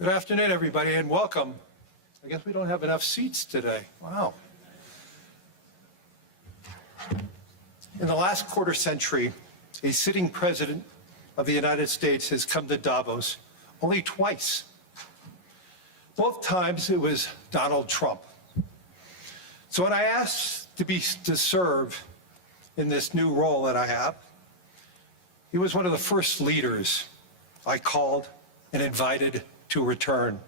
Good afternoon, everybody, and welcome. I guess we don't have enough seats today. Wow. In the last quarter century, a sitting president of the United States has come to Davos only twice. Both times it was Donald Trump. So when I asked to serve in this new role that I have, he was one of the first leaders I called and invited to return.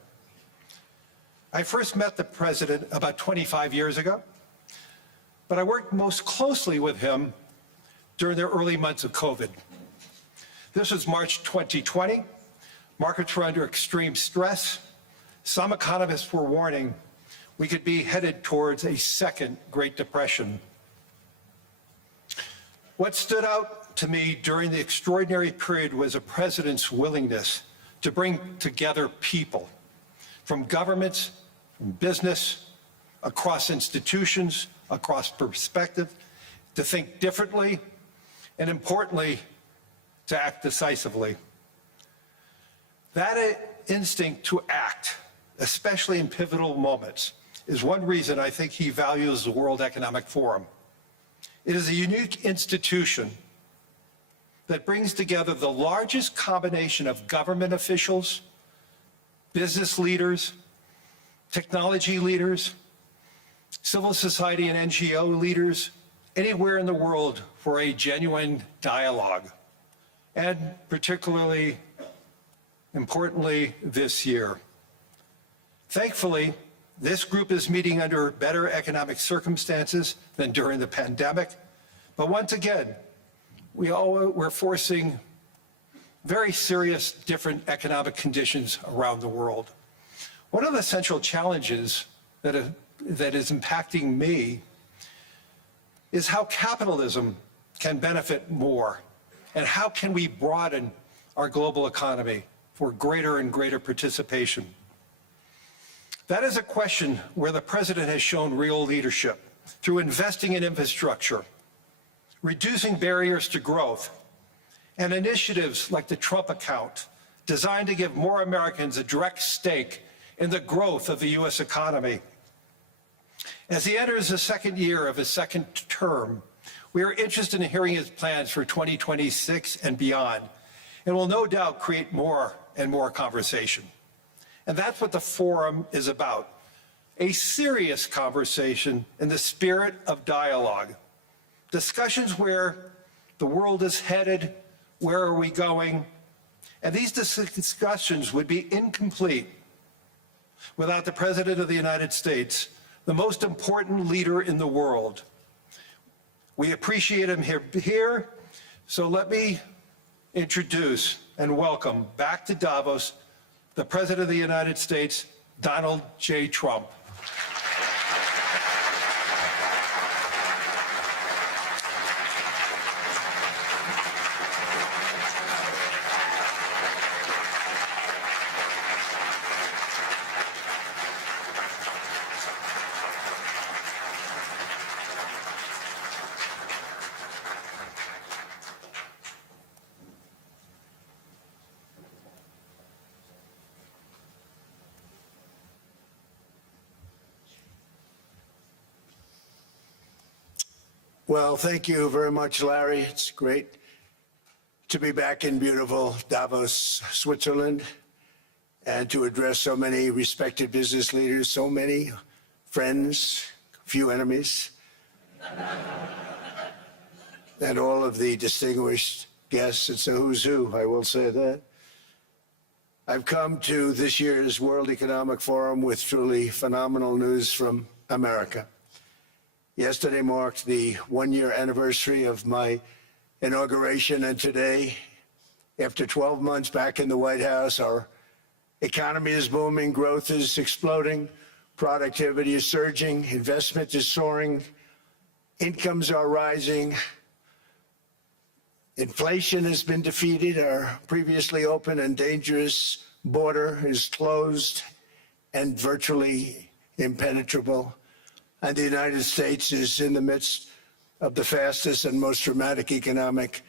I first met the president about 25 years ago, but I worked most closely with him during the early months of COVID. This was March 2020. Markets were under extreme stress. Some economists were warning we could be headed towards a second Great Depression. What stood out to me during the extraordinary period was a president's willingness to bring together people from governments, from business, across institutions, across perspective, to think differently, and importantly, to act decisively. That instinct to act, especially in pivotal moments, is one reason I think he values the World Economic Forum. It is a unique institution that brings together the largest combination of government officials, business leaders, technology leaders, civil society and NGO leaders, anywhere in the world for a genuine dialogue, and particularly, importantly, this year. Thankfully, this group is meeting under better economic circumstances than during the pandemic, but once again, we're facing very serious different economic conditions around the world. One of the central challenges that is impacting me is how capitalism can benefit more, and how can we broaden our global economy for greater and greater participation. That is a question where the president has shown real leadership through investing in infrastructure, reducing barriers to growth, and initiatives like the Trump account, designed to give more Americans a direct stake in the growth of the U.S. economy. As he enters the second year of his second term, we are interested in hearing his plans for 2026 and beyond, and will no doubt create more and more conversation. And that's what the forum is about, a serious conversation in the spirit of dialogue. Discussions where the world is headed, where are we going, and these discussions would be incomplete without the President of the United States, the most important leader in the world. We appreciate him here, so let me introduce and welcome back to Davos the President of the United States, Donald J. Trump. Well, thank you very much, Larry. It's great to be back in beautiful Davos, Switzerland, and to address so many respected business leaders, so many friends, few enemies, and all of the distinguished guests. It's a who's who, I will say that. I've come to this year's World Economic Forum with truly phenomenal news from America. Yesterday marked the one-year anniversary of my inauguration, and today, after 12 months back in the White House, our economy is booming, growth is exploding, productivity is surging, investment is soaring, incomes are rising, inflation has been defeated, our previously open and dangerous border is closed and virtually impenetrable. And the United States is in the midst of the fastest and most dramatic economic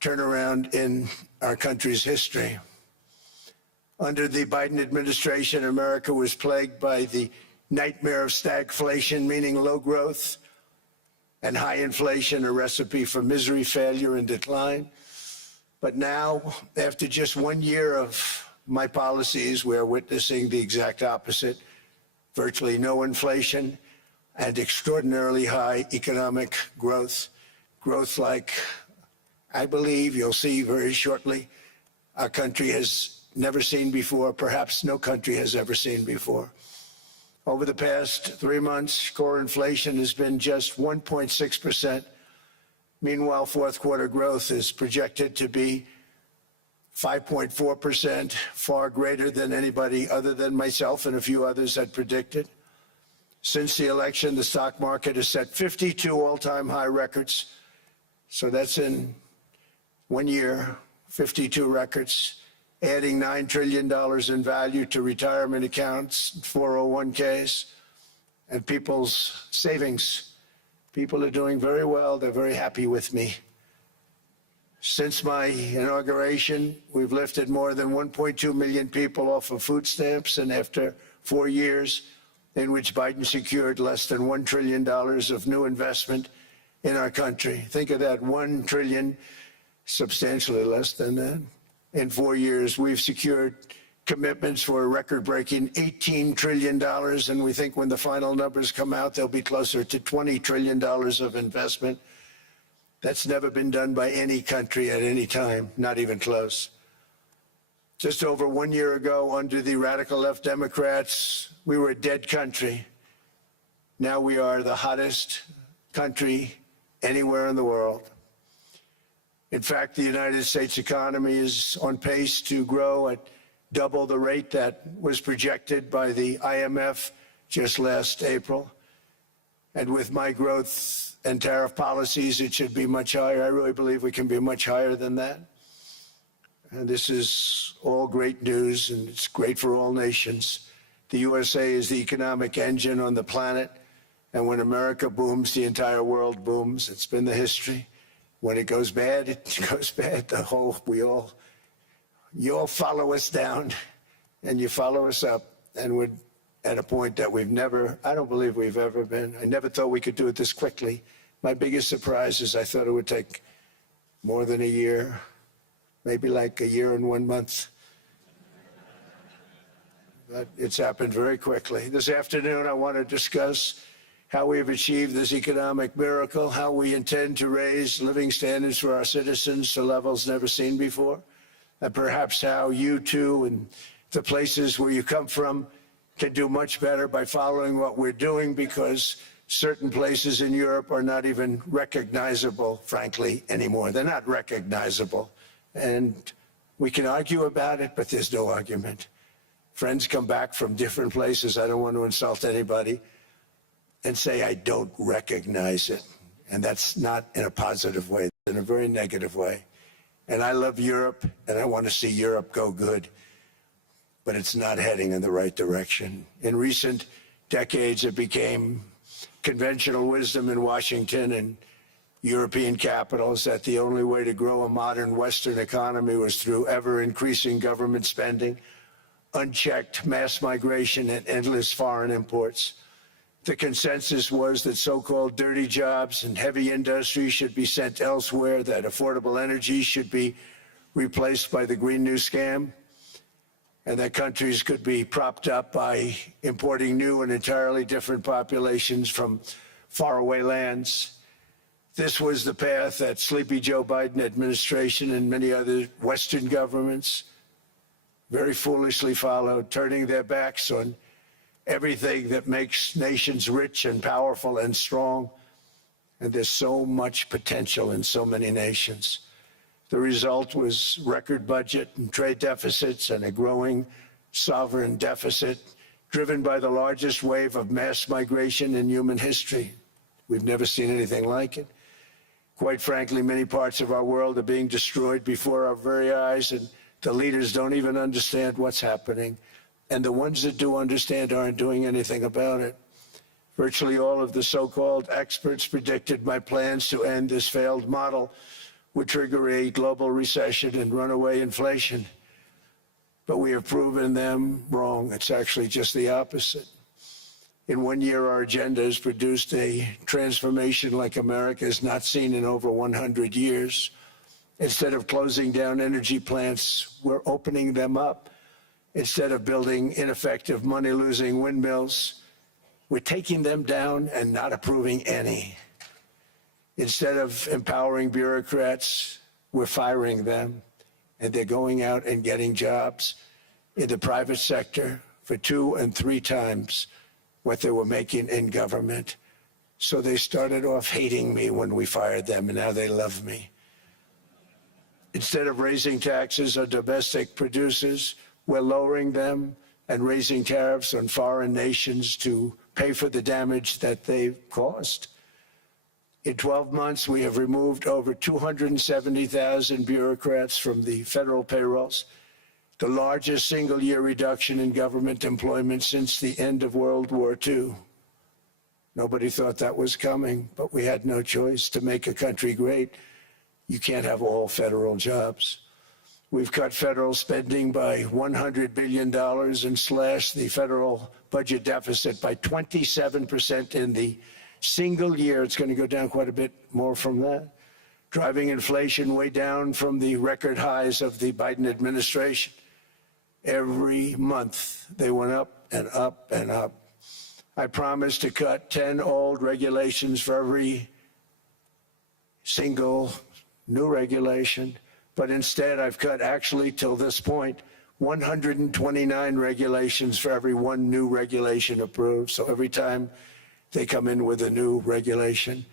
turnaround in our country's history. Under the Biden administration, America was plagued by the nightmare of stagflation, meaning low growth, and high inflation, a recipe for misery, failure, and decline. But now, after just 1 year of my policies, we're witnessing the exact opposite. Virtually no inflation and extraordinarily high economic growth. Growth like I believe you'll see very shortly our country has never seen before, perhaps no country has ever seen before. Over the past 3 months, core inflation has been just 1.6%. Meanwhile, fourth quarter growth is projected to be 5.4%, far greater than anybody other than myself and a few others had predicted. Since the election, the stock market has set 52 all-time high records. So that's in 1 year, 52 records, adding $9 trillion in value to retirement accounts, 401ks, and people's savings. People are doing very well. They're very happy with me. Since my inauguration, we've lifted more than 1.2 million people off of food stamps, and after 4 years in which Biden secured less than $1 trillion of new investment in our country. Think of that, 1 trillion, substantially less than that. In 4 years, we've secured commitments for a record-breaking $18 trillion, and we think when the final numbers come out, they'll be closer to $20 trillion of investment. That's never been done by any country at any time, not even close. Just over 1 year ago, under the radical left Democrats, we were a dead country. Now we are the hottest country anywhere in the world. In fact, the United States economy is on pace to grow at double the rate that was projected by the IMF just last April. And with my growth and tariff policies, it should be much higher. I really believe we can be much higher than that. And this is all great news, and it's great for all nations. The USA is the economic engine on the planet, and when America booms, the entire world booms. It's been the history. When it goes bad, it goes bad. You all follow us down, and you follow us up, and we're at a point that I don't believe we've ever been. I never thought we could do it this quickly. My biggest surprise is I thought it would take more than a year, maybe like a year and 1 month. But it's happened very quickly. This afternoon, I want to discuss how we have achieved this economic miracle, how we intend to raise living standards for our citizens to levels never seen before, and perhaps how you too and the places where you come from can do much better by following what we're doing, because certain places in Europe are not even recognizable, frankly, anymore. They're not recognizable. And we can argue about it, but there's no argument. Friends come back from different places. I don't want to insult anybody and say I don't recognize it. And that's not in a positive way, in a very negative way. And I love Europe, and I want to see Europe go good. But it's not heading in the right direction. In recent decades, it became conventional wisdom in Washington and European capitals that the only way to grow a modern Western economy was through ever-increasing government spending, unchecked mass migration, and endless foreign imports. The consensus was that so-called dirty jobs and heavy industry should be sent elsewhere, that affordable energy should be replaced by the Green New Scam, and that countries could be propped up by importing new and entirely different populations from faraway lands. This was the path that Sleepy Joe Biden administration and many other Western governments very foolishly followed, turning their backs on everything that makes nations rich and powerful and strong. And there's so much potential in so many nations. The result was record budget and trade deficits and a growing sovereign deficit driven by the largest wave of mass migration in human history. We've never seen anything like it. Quite frankly, many parts of our world are being destroyed before our very eyes, and the leaders don't even understand what's happening. And the ones that do understand aren't doing anything about it. Virtually all of the so-called experts predicted my plans to end this failed model would trigger a global recession and runaway inflation. but we have proven them wrong. It's actually just the opposite. In 1 year, our agenda has produced a transformation like America has not seen in over 100 years. Instead of closing down energy plants, we're opening them up. Instead of building ineffective, money-losing windmills, we're taking them down and not approving any. Instead of empowering bureaucrats, we're firing them, and they're going out and getting jobs in the private sector for 2 and 3 times what they were making in government. So they started off hating me when we fired them, and now they love me. Instead of raising taxes on domestic producers, we're lowering them and raising tariffs on foreign nations to pay for the damage that they've caused. In 12 months, we have removed over 270,000 bureaucrats from the federal payrolls, the largest single-year reduction in government employment since the end of World War II. Nobody thought that was coming, but we had no choice. To make a country great, you can't have all federal jobs. We've cut federal spending by $100 billion and slashed the federal budget deficit by 27% in the single year. It's going to go down quite a bit more from that, driving inflation way down from the record highs of the Biden administration. Every month, they went up and up and up. I promised to cut 10 old regulations for every single new regulation, but instead I've cut, actually till this point, 129 regulations for every 1 new regulation approved. So every time they come in with a new regulation,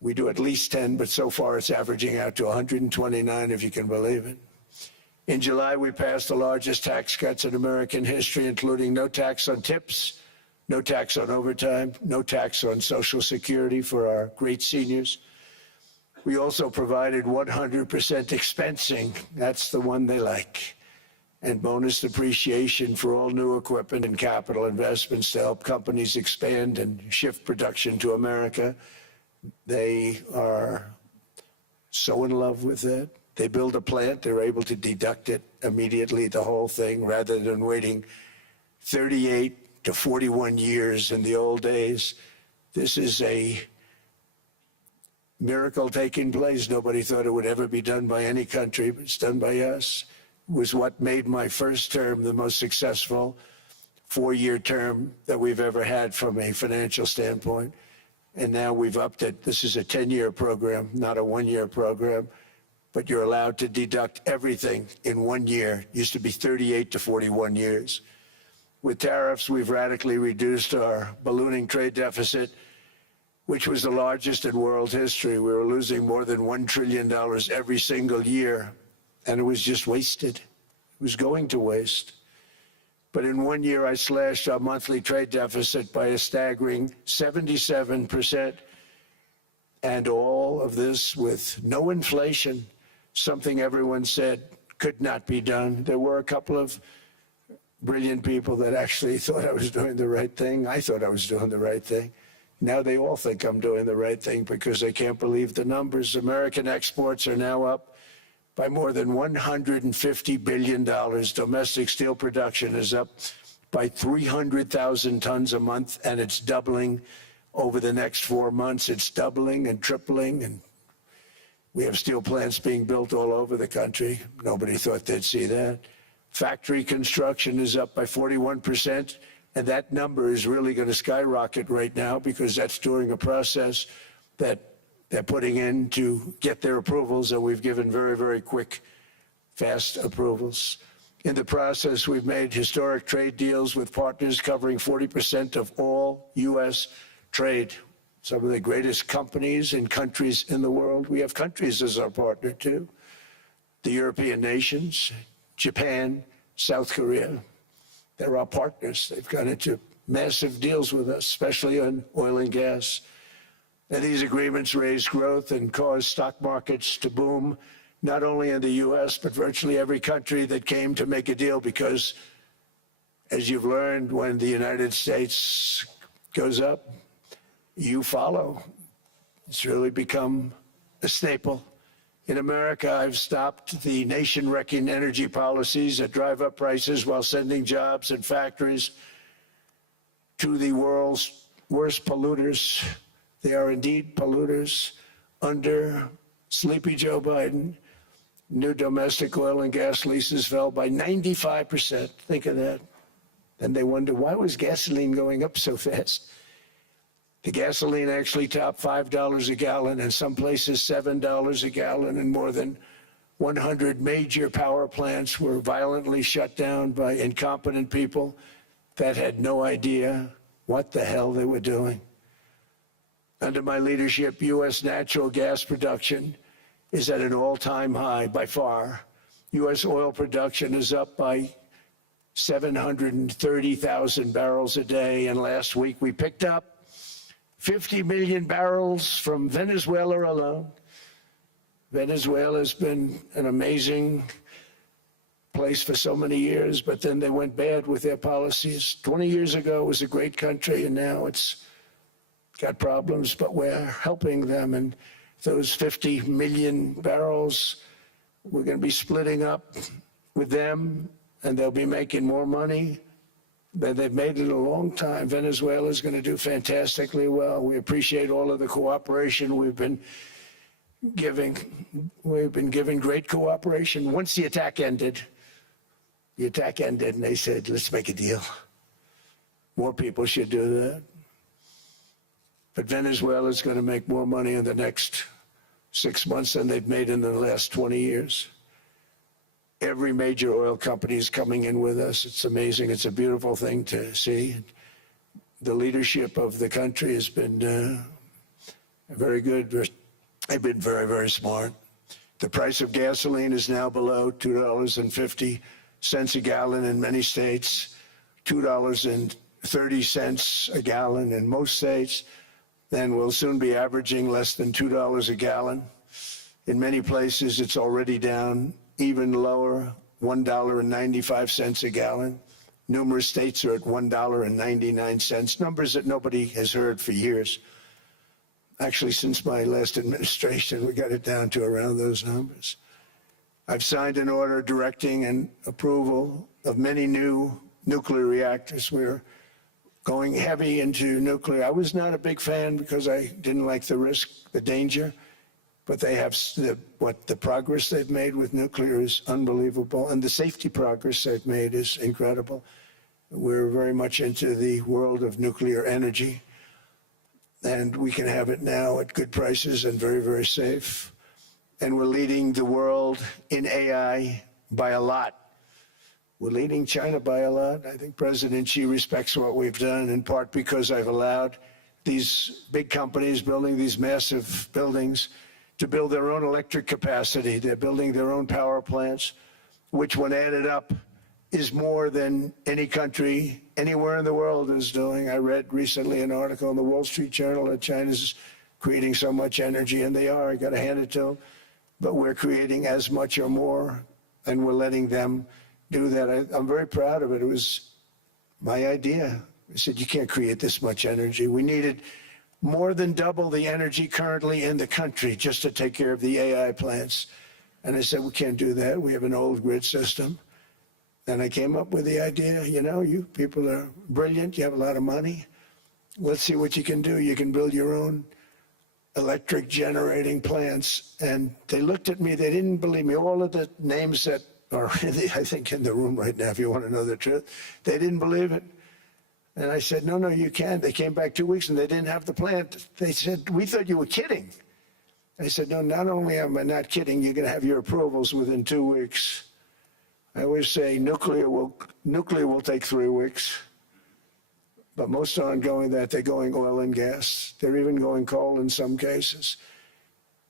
we do at least 10, but so far it's averaging out to 129, if you can believe it. In July, we passed the largest tax cuts in American history, including no tax on tips, no tax on overtime, no tax on Social Security for our great seniors. We also provided 100% expensing, that's the one they like, and bonus depreciation for all new equipment and capital investments to help companies expand and shift production to America. They are so in love with it. They build a plant, they're able to deduct it immediately, the whole thing, rather than waiting 38 to 41 years in the old days. This is a miracle taking place. Nobody thought it would ever be done by any country, but it's done by us. It was what made my first term the most successful 4-year term that we've ever had from a financial standpoint. And now we've upped it. This is a 10-year program, not a 1-year program, but you're allowed to deduct everything in 1 year. It used to be 38 to 41 years. With tariffs, we've radically reduced our ballooning trade deficit, which was the largest in world history. We were losing more than $1 trillion every single year, and it was just wasted. It was going to waste. But in 1 year, I slashed our monthly trade deficit by a staggering 77%, and all of this with no inflation, something everyone said could not be done. There were a couple of brilliant people that actually thought I was doing the right thing. I thought I was doing the right thing. Now they all think I'm doing the right thing because they can't believe the numbers. American exports are now up by more than $150 billion. Domestic steel production is up by 300,000 tons a month, and it's doubling over the next 4 months. It's doubling and tripling, and we have steel plants being built all over the country. Nobody thought they'd see that. Factory construction is up by 41%. And that number is really going to skyrocket right now because that's during a process that they're putting in to get their approvals, and we've given very, very quick, fast approvals. In the process, we've made historic trade deals with partners covering 40% of all U.S. trade. Some of the greatest companies and countries in the world. We have countries as our partner, too. The European nations, Japan, South Korea. They're our partners. They've gone into massive deals with us, especially on oil and gas. And these agreements raise growth and cause stock markets to boom, not only in the U.S., but virtually every country that came to make a deal, because, as you've learned, when the United States goes up, you follow. It's really become a staple In America, I've stopped the nation-wrecking energy policies that drive up prices while sending jobs and factories to the world's worst polluters. They are indeed polluters. Under sleepy Joe Biden, new domestic oil and gas leases fell by 95%. Think of that. And they wonder, why was gasoline going up so fast? The gasoline actually topped $5 a gallon, and some places $7 a gallon, and more than 100 major power plants were violently shut down by incompetent people that had no idea what the hell they were doing. Under my leadership, U.S. natural gas production is at an all-time high by far. U.S. oil production is up by 730,000 barrels a day, and last week we picked up 50 million barrels from Venezuela alone. Venezuela has been an amazing place for so many years, but then they went bad with their policies. 20 years ago it was a great country, and now it's got problems, but we're helping them. And those 50 million barrels, we're going to be splitting up with them, and they'll be making more money. They've made it a long time. Venezuela is going to do fantastically well. We appreciate all of the cooperation we've been giving. We've been giving great cooperation. Once the attack ended, and they said, let's make a deal. More people should do that. But Venezuela is going to make more money in the next 6 months than they've made in the last 20 years. Every major oil company is coming in with us. It's amazing. It's a beautiful thing to see. The leadership of the country has been very good. They've been very, very smart. The price of gasoline is now below $2.50 a gallon in many states, $2.30 a gallon in most states. Then we'll soon be averaging less than $2 a gallon. In many places, it's already down even lower, $1.95 a gallon. Numerous states are at $1.99, numbers that nobody has heard for years. Actually, since my last administration, we got it down to around those numbers. I've signed an order directing and approval of many new nuclear reactors. We're going heavy into nuclear. I was not a big fan because I didn't like the risk, the danger. But they have the progress they've made with nuclear is unbelievable, and the safety progress they've made is incredible. We're very much into the world of nuclear energy, and we can have it now at good prices and very, very safe. And we're leading the world in AI by a lot. We're leading China by a lot. I think President Xi respects what we've done, in part because I've allowed these big companies building these massive buildings to build their own electric capacity. They're building their own power plants, which when added up is more than any country anywhere in the world is doing. I read recently an article in the Wall Street Journal that China's creating so much energy, and they are, I gotta hand it to them, but we're creating as much or more, and we're letting them do that. I'm very proud of it. It was my idea. I said, you can't create this much energy. We needed more than double the energy currently in the country just to take care of the AI plants. And I said, we can't do that. We have an old grid system. And I came up with the idea, you know, you people are brilliant. You have a lot of money. Let's see what you can do. You can build your own electric generating plants. And they looked at me. They didn't believe me. All of the names that are really, I think, in the room right now, if you want to know the truth, they didn't believe it. And I said, no, you can't. They came back 2 weeks and they didn't have the plant. They said, we thought you were kidding. I said, no, not only am I not kidding, you're going to have your approvals within 2 weeks. I always say nuclear will take 3 weeks. But most aren't going that. They're going oil and gas. They're even going coal in some cases.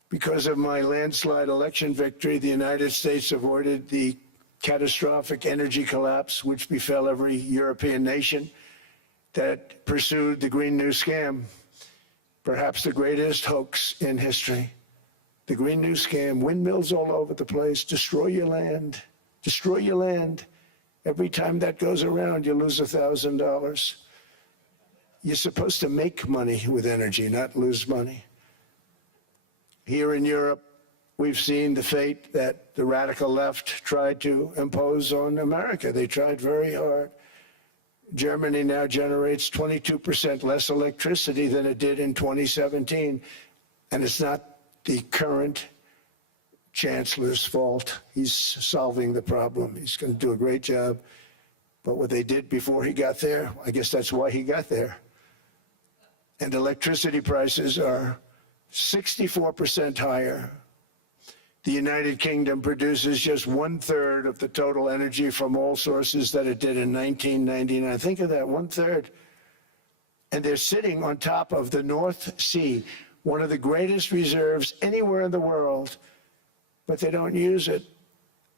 Because of my landslide election victory, the United States avoided the catastrophic energy collapse which befell every European nation that pursued the Green New Scam, perhaps the greatest hoax in history. The Green New Scam, windmills all over the place, destroy your land, destroy your land. Every time that goes around, you lose $1,000. You're supposed to make money with energy, not lose money. Here in Europe, we've seen the fate that the radical left tried to impose on America. They tried very hard. Germany now generates 22% less electricity than it did in 2017, and it's not the current chancellor's fault. He's solving the problem. He's going to do a great job. But what they did before he got there, I guess that's why he got there. And electricity prices are 64% higher. The United Kingdom produces just 1/3 of the total energy from all sources that it did in 1999. Think of that, 1/3. And they're sitting on top of the North Sea, one of the greatest reserves anywhere in the world, but they don't use it.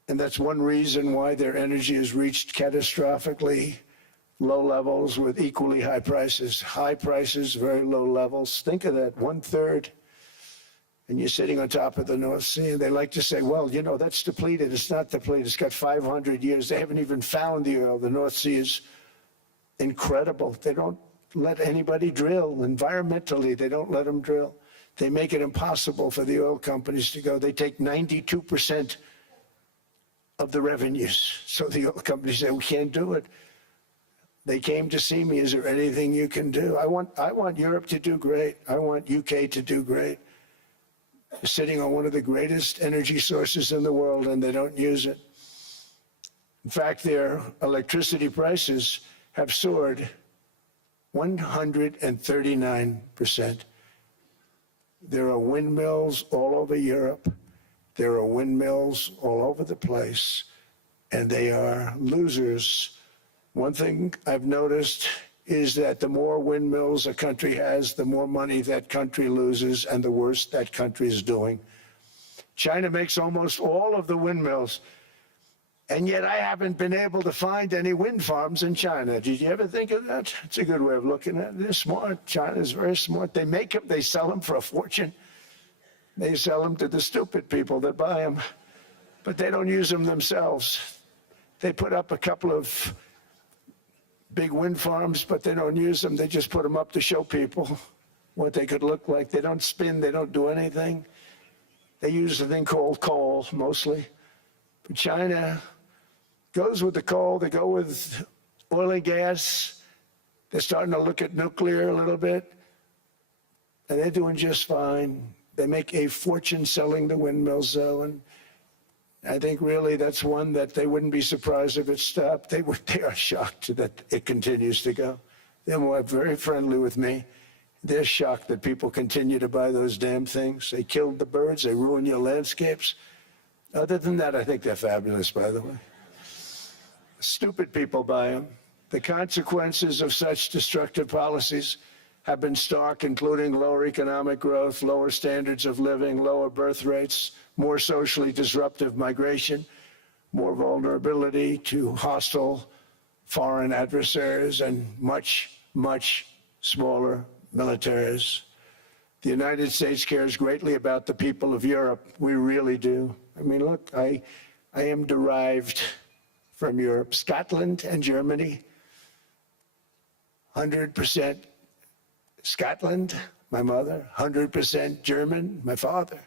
And that's one reason why their energy has reached catastrophically low levels with equally high prices. High prices, very low levels. Think of that, 1/3. And you're sitting on top of the North Sea, and they like to say, well, you know, that's depleted. It's not depleted. It's got 500 years. They haven't even found the oil. The North Sea is incredible. They don't let anybody drill. Environmentally, they don't let them drill. They make it impossible for the oil companies to go. They take 92% of the revenues. So the oil companies say, we can't do it. They came to see me. Is there anything you can do? I want Europe to do great. I want UK to do great. They're sitting on one of the greatest energy sources in the world, and they don't use it. In fact, their electricity prices have soared 139%. There are windmills all over Europe. There are windmills all over the place, and they are losers. One thing I've noticed is that the more windmills a country has, the more money that country loses and the worse that country is doing. China makes almost all of the windmills, and yet I haven't been able to find any wind farms in China. Did you ever think of that? It's a good way of looking at it. They're smart. China is very smart. They make them, they sell them for a fortune. They sell them to the stupid people that buy them, but they don't use them themselves. They put up a couple of big wind farms, but they don't use them. They just put them up to show people what they could look like. They don't spin. They don't do anything. They use a thing called coal, mostly. But China goes with the coal. They go with oil and gas. They're starting to look at nuclear a little bit, and they're doing just fine. They make a fortune selling the windmills, though, and I think really that's one that they wouldn't be surprised if it stopped. They are shocked that it continues to go. They're very friendly with me. They're shocked that people continue to buy those damn things. They killed the birds. They ruin your landscapes. Other than that, I think they're fabulous, by the way. Stupid people buy them. The consequences of such destructive policies have been stark, including lower economic growth, lower standards of living, lower birth rates, more socially disruptive migration, more vulnerability to hostile foreign adversaries, and much, much smaller militaries. The United States cares greatly about the people of Europe. We really do. I mean, look, I am derived from Europe. Scotland and Germany, 100% Scotland, my mother, 100% German, my father.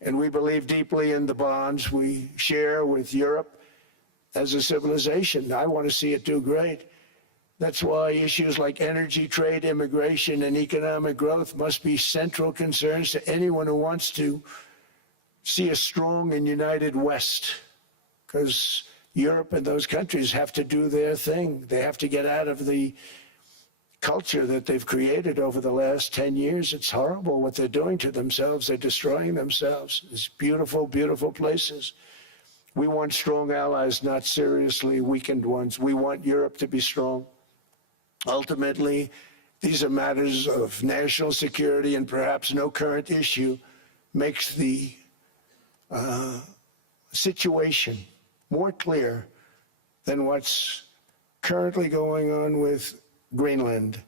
And we believe deeply in the bonds we share with Europe as a civilization. I want to see it do great. That's why issues like energy, trade, immigration, and economic growth must be central concerns to anyone who wants to see a strong and united West, because Europe and those countries have to do their thing. They have to get out of the culture that they've created over the last 10 years. It's horrible what they're doing to themselves. They're destroying themselves. It's beautiful, beautiful places. We want strong allies, not seriously weakened ones. We want Europe to be strong. Ultimately, these are matters of national security, and perhaps no current issue makes the situation more clear than what's currently going on with Greenland.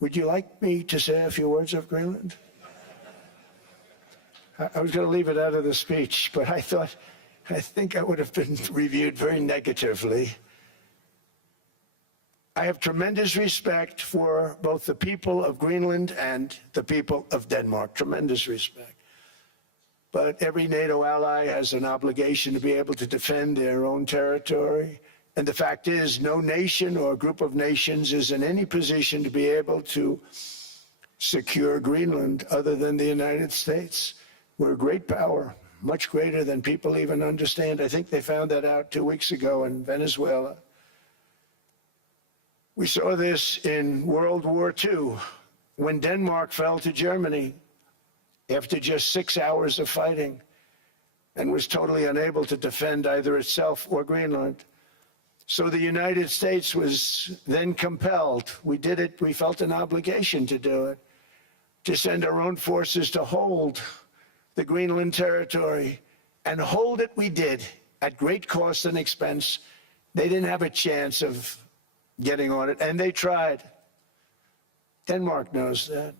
Would you like me to say a few words of Greenland? I was going to leave it out of the speech, but I think I would have been reviewed very negatively. I have tremendous respect for both the people of Greenland and the people of Denmark, tremendous respect. but every NATO ally has an obligation to be able to defend their own territory. And the fact is, no nation or group of nations is in any position to be able to secure Greenland other than the United States. We're a great power, much greater than people even understand. I think they found that out 2 weeks ago in Venezuela. We saw this in World War II, when Denmark fell to Germany after just 6 hours of fighting and was totally unable to defend either itself or Greenland. So the United States was then compelled, we did it, we felt an obligation to do it, to send our own forces to hold the Greenland territory, and hold it we did at great cost and expense. They didn't have a chance of getting on it, and they tried. Denmark knows that.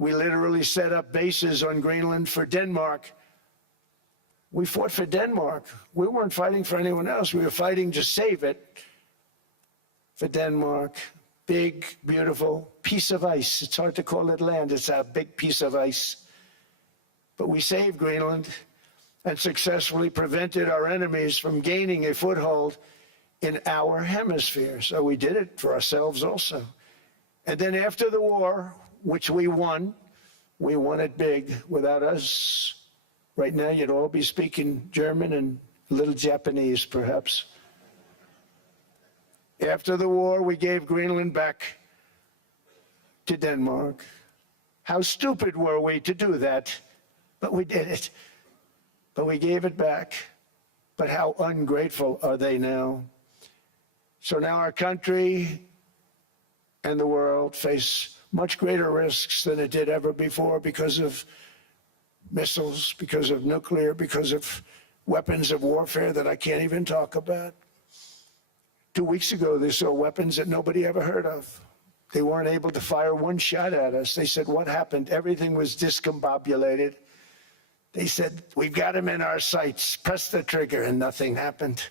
We literally set up bases on Greenland for Denmark. We fought for Denmark. We weren't fighting for anyone else. We were fighting to save it for Denmark. Big, beautiful piece of ice. It's hard to call it land. It's a big piece of ice. But we saved Greenland and successfully prevented our enemies from gaining a foothold in our hemisphere. So we did it for ourselves also. And then after the war, which we won it big. Without us, right now, you'd all be speaking German and a little Japanese, perhaps. After the war, we gave Greenland back to Denmark. How stupid were we to do that? But we did it. But we gave it back. But how ungrateful are they now? So now our country and the world face much greater risks than it did ever before because of missiles, because of nuclear, because of weapons of warfare that I can't even talk about. 2 weeks ago, they saw weapons that nobody ever heard of. They weren't able to fire one shot at us. They said, what happened? Everything was discombobulated. They said, we've got them in our sights. Press the trigger, and nothing happened.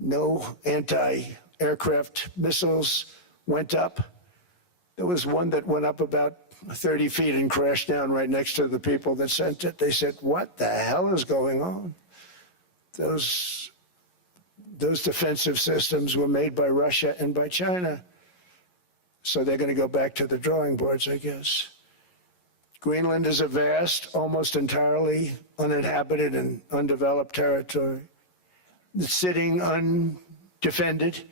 No anti-aircraft missiles went up. There was one that went up about 30 feet and crashed down right next to the people that sent it. They said, what the hell is going on? Those defensive systems were made by Russia and by China. So they're going to go back to the drawing boards, I guess. Greenland is a vast, almost entirely uninhabited and undeveloped territory. It's sitting undefended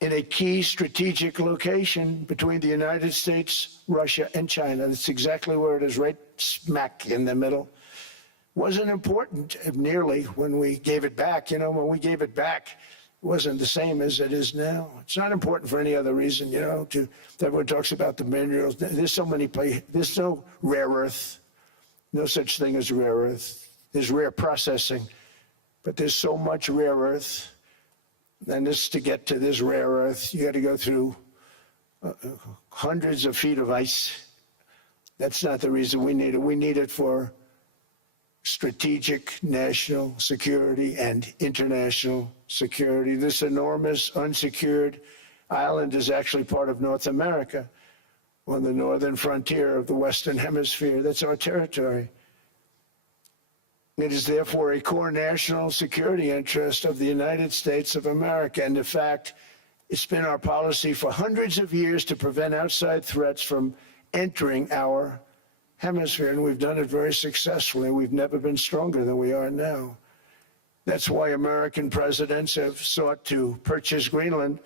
in a key strategic location between the United States, Russia, and China. That's exactly where it is, right smack in the middle. Wasn't important nearly when we gave it back. You know, when we gave it back, it wasn't the same as it is now. It's not important for any other reason, you know, everyone talks about the minerals. There's so many places. There's no rare earth, no such thing as rare earth. There's rare processing, but there's so much rare earth. And this, to get to this rare earth, you got to go through hundreds of feet of ice. That's not the reason we need it. We need it for strategic national security and international security. This enormous unsecured island is actually part of North America on the northern frontier of the Western Hemisphere. That's our territory. It is therefore a core national security interest of the United States of America. And in fact, it's been our policy for hundreds of years to prevent outside threats from entering our hemisphere, and we've done it very successfully. We've never been stronger than we are now. That's why American presidents have sought to purchase Greenland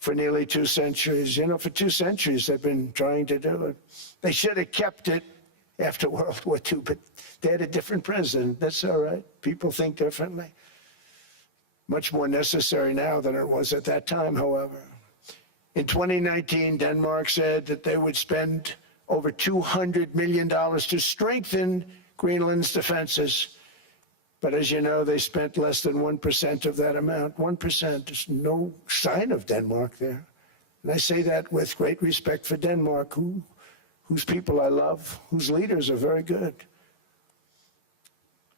for nearly 2 centuries. You know, for 2 centuries they've been trying to do it. They should have kept it after World War II, but they had a different president. That's all right. People think differently. Much more necessary now than it was at that time, however. In 2019, Denmark said that they would spend over $200 million to strengthen Greenland's defenses. But as you know, they spent less than 1% of that amount. 1%. There's no sign of Denmark there. And I say that with great respect for Denmark, whose people I love, whose leaders are very good.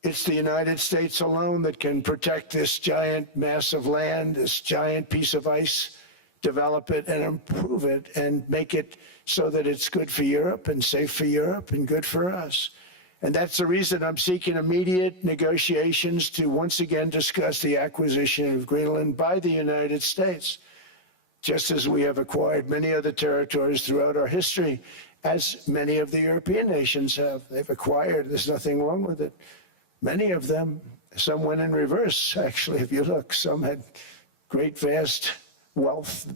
It's the United States alone that can protect this giant mass of land, this giant piece of ice, develop it and improve it and make it so that it's good for Europe and safe for Europe and good for us. And that's the reason I'm seeking immediate negotiations to once again discuss the acquisition of Greenland by the United States, just as we have acquired many other territories throughout our history, as many of the European nations have. They've acquired, there's nothing wrong with it. Many of them, some went in reverse, actually, if you look. Some had great vast wealth,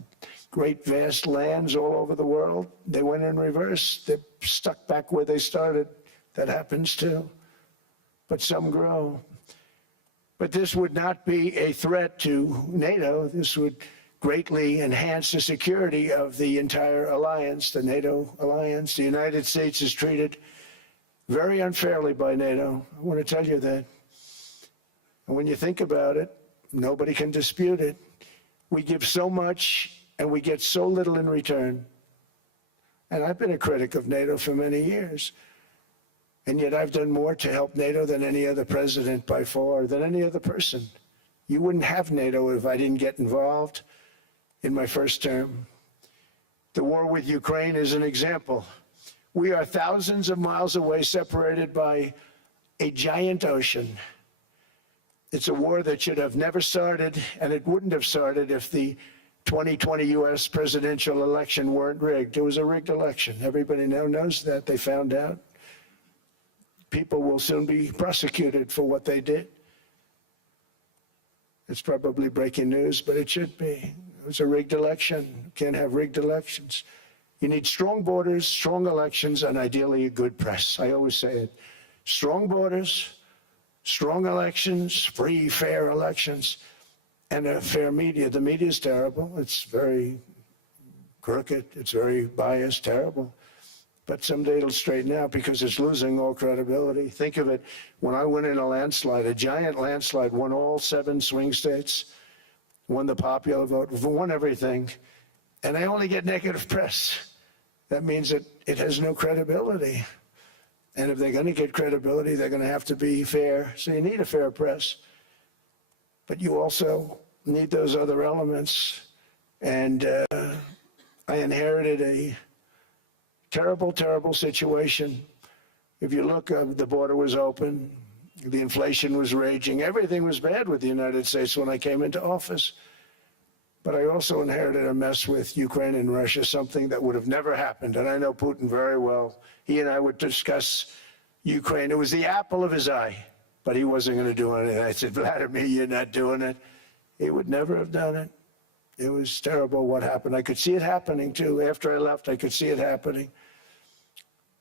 great vast lands all over the world. They went in reverse. They're stuck back where they started. That happens too. But some grow. But this would not be a threat to NATO. This would greatly enhance the security of the entire alliance, the NATO alliance. The United States is treated very unfairly by NATO. I want to tell you that. And when you think about it, nobody can dispute it. We give so much and we get so little in return. And I've been a critic of NATO for many years. And yet I've done more to help NATO than any other president by far, than any other person. You wouldn't have NATO if I didn't get involved in my first term. The war with Ukraine is an example. We are thousands of miles away, separated by a giant ocean. It's a war that should have never started, and it wouldn't have started if the 2020 U.S. presidential election weren't rigged. It was a rigged election. Everybody now knows that. They found out. People will soon be prosecuted for what they did. It's probably breaking news, but it should be. It was a rigged election. You can't have rigged elections. You need strong borders, strong elections, and ideally a good press. I always say it. Strong borders, strong elections, free, fair elections, and a fair media. The media is terrible. It's very crooked. It's very biased, terrible. But someday it'll straighten out because it's losing all credibility. Think of it, when I went in a landslide, a giant landslide, won all 7 swing states, won the popular vote, won everything, and I only get negative press. That means that it has no credibility. And if they're going to get credibility, they're going to have to be fair. So you need a fair press. But you also need those other elements. And I inherited a terrible, terrible situation. If you look, the border was open, the inflation was raging, everything was bad with the United States when I came into office. But I also inherited a mess with Ukraine and Russia, something that would have never happened. And I know Putin very well. He and I would discuss Ukraine. It was the apple of his eye, but he wasn't going to do anything. I said, Vladimir, you're not doing it. He would never have done it. It was terrible what happened. I could see it happening, too. After I left, I could see it happening.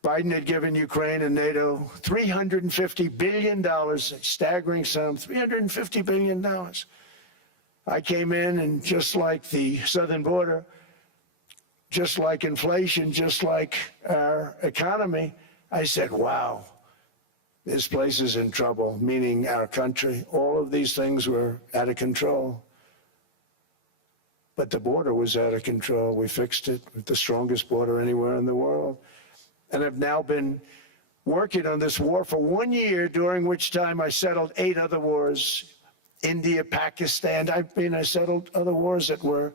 Biden had given Ukraine and NATO $350 billion, a staggering sum, $350 billion. I came in, and just like the southern border, just like inflation, just like our economy, I said, wow, this place is in trouble, meaning our country. All of these things were out of control. But the border was out of control. We fixed it with the strongest border anywhere in the world. And I've now been working on this war for 1 year, during which time I settled 8 other wars. India, Pakistan, I settled other wars that were,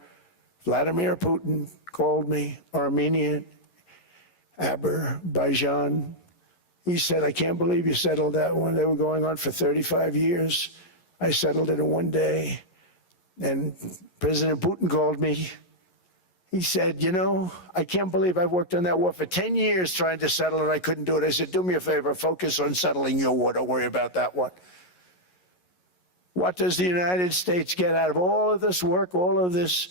Vladimir Putin called me, Armenia, Azerbaijan. He said, I can't believe you settled that one. They were going on for 35 years. I settled it in 1 day. And President Putin called me. He said, you know, I can't believe I've worked on that war for 10 years trying to settle it. I couldn't do it. I said, do me a favor, focus on settling your war. Don't worry about that one. What does the United States get out of all of this work, all of this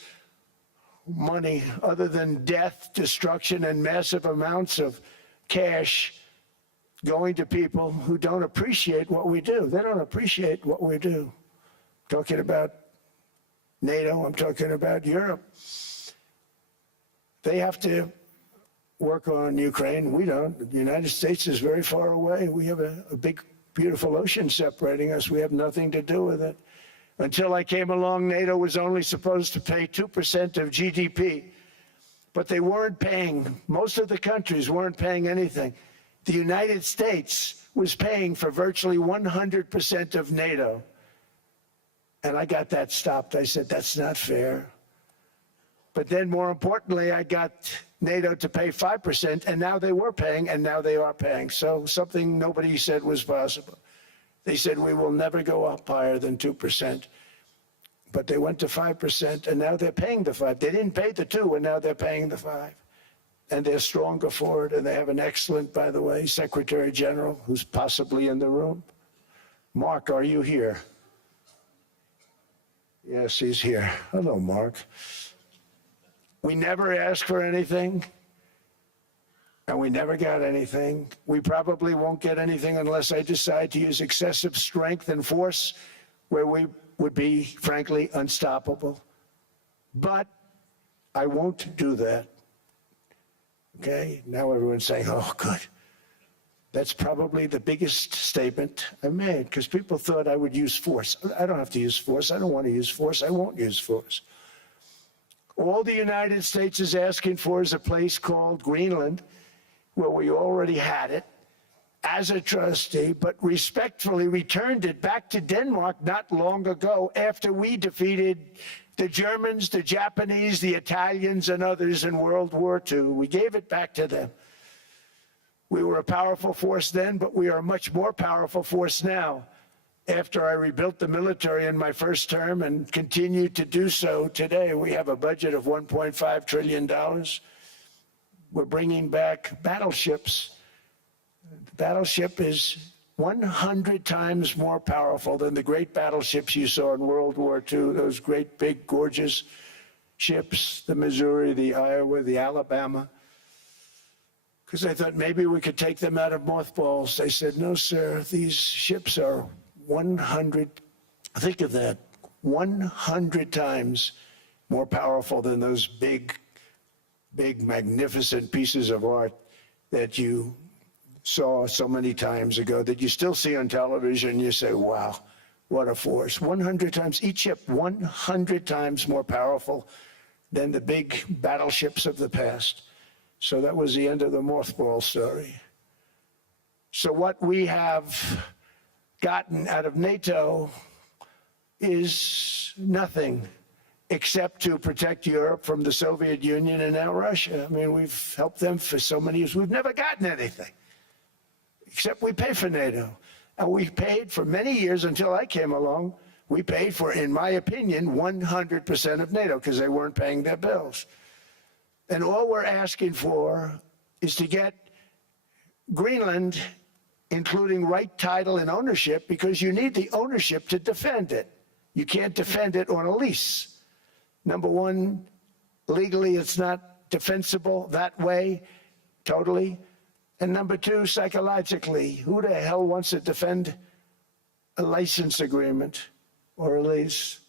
money, other than death, destruction, and massive amounts of cash going to people who don't appreciate what we do? They don't appreciate what we do. I'm talking about NATO, I'm talking about Europe. They have to work on Ukraine. We don't. The United States is very far away. We have a big, beautiful ocean separating us. We have nothing to do with it. Until I came along, NATO was only supposed to pay 2% of GDP. But they weren't paying, most of the countries weren't paying anything. The United States was paying for virtually 100% of NATO. And I got that stopped. I said, that's not fair. But then, more importantly, I got NATO to pay 5%, and now they were paying, and now they are paying. So something nobody said was possible. They said we will never go up higher than 2%. But they went to 5%, and now they're paying the 5. They didn't pay the 2, and now they're paying the 5. And they're stronger for it, and they have an excellent, by the way, Secretary General, who's possibly in the room. Mark, are you here? Yes, he's here. Hello, Mark. We never asked for anything, and we never got anything. We probably won't get anything unless I decide to use excessive strength and force where we would be, frankly, unstoppable. But I won't do that. Okay? Now everyone's saying, oh, good. That's probably the biggest statement I made, because people thought I would use force. I don't have to use force. I don't want to use force. I won't use force. All the United States is asking for is a place called Greenland, where we already had it as a trustee, but respectfully returned it back to Denmark not long ago after we defeated the Germans, the Japanese, the Italians, and others in World War II. We gave it back to them. We were a powerful force then, but we are a much more powerful force now. After I rebuilt the military in my first term and continue to do so today, we have a budget of $1.5 trillion. We're bringing back battleships. The battleship is 100 times more powerful than the great battleships you saw in World War II, those great, big, gorgeous ships, the Missouri, the Iowa, the Alabama. Because I thought maybe we could take them out of mothballs. They said, no, sir, these ships are 100, think of that, 100 times more powerful than those big, magnificent pieces of art that you saw so many times ago, that you still see on television. You say, wow, what a force. 100 times, each ship 100 times more powerful than the big battleships of the past. So that was the end of the mothball story. So what we have gotten out of NATO is nothing except to protect Europe from the Soviet Union and now Russia. I mean, we've helped them for so many years. We've never gotten anything, except we pay for NATO. And we paid for many years until I came along. We paid for, in my opinion, 100% of NATO because they weren't paying their bills. And all we're asking for is to get Greenland, including right title and ownership, because you need the ownership to defend it. You can't defend it on a lease. Number one, legally it's not defensible that way, totally. And number two, psychologically, who the hell wants to defend a license agreement or a lease,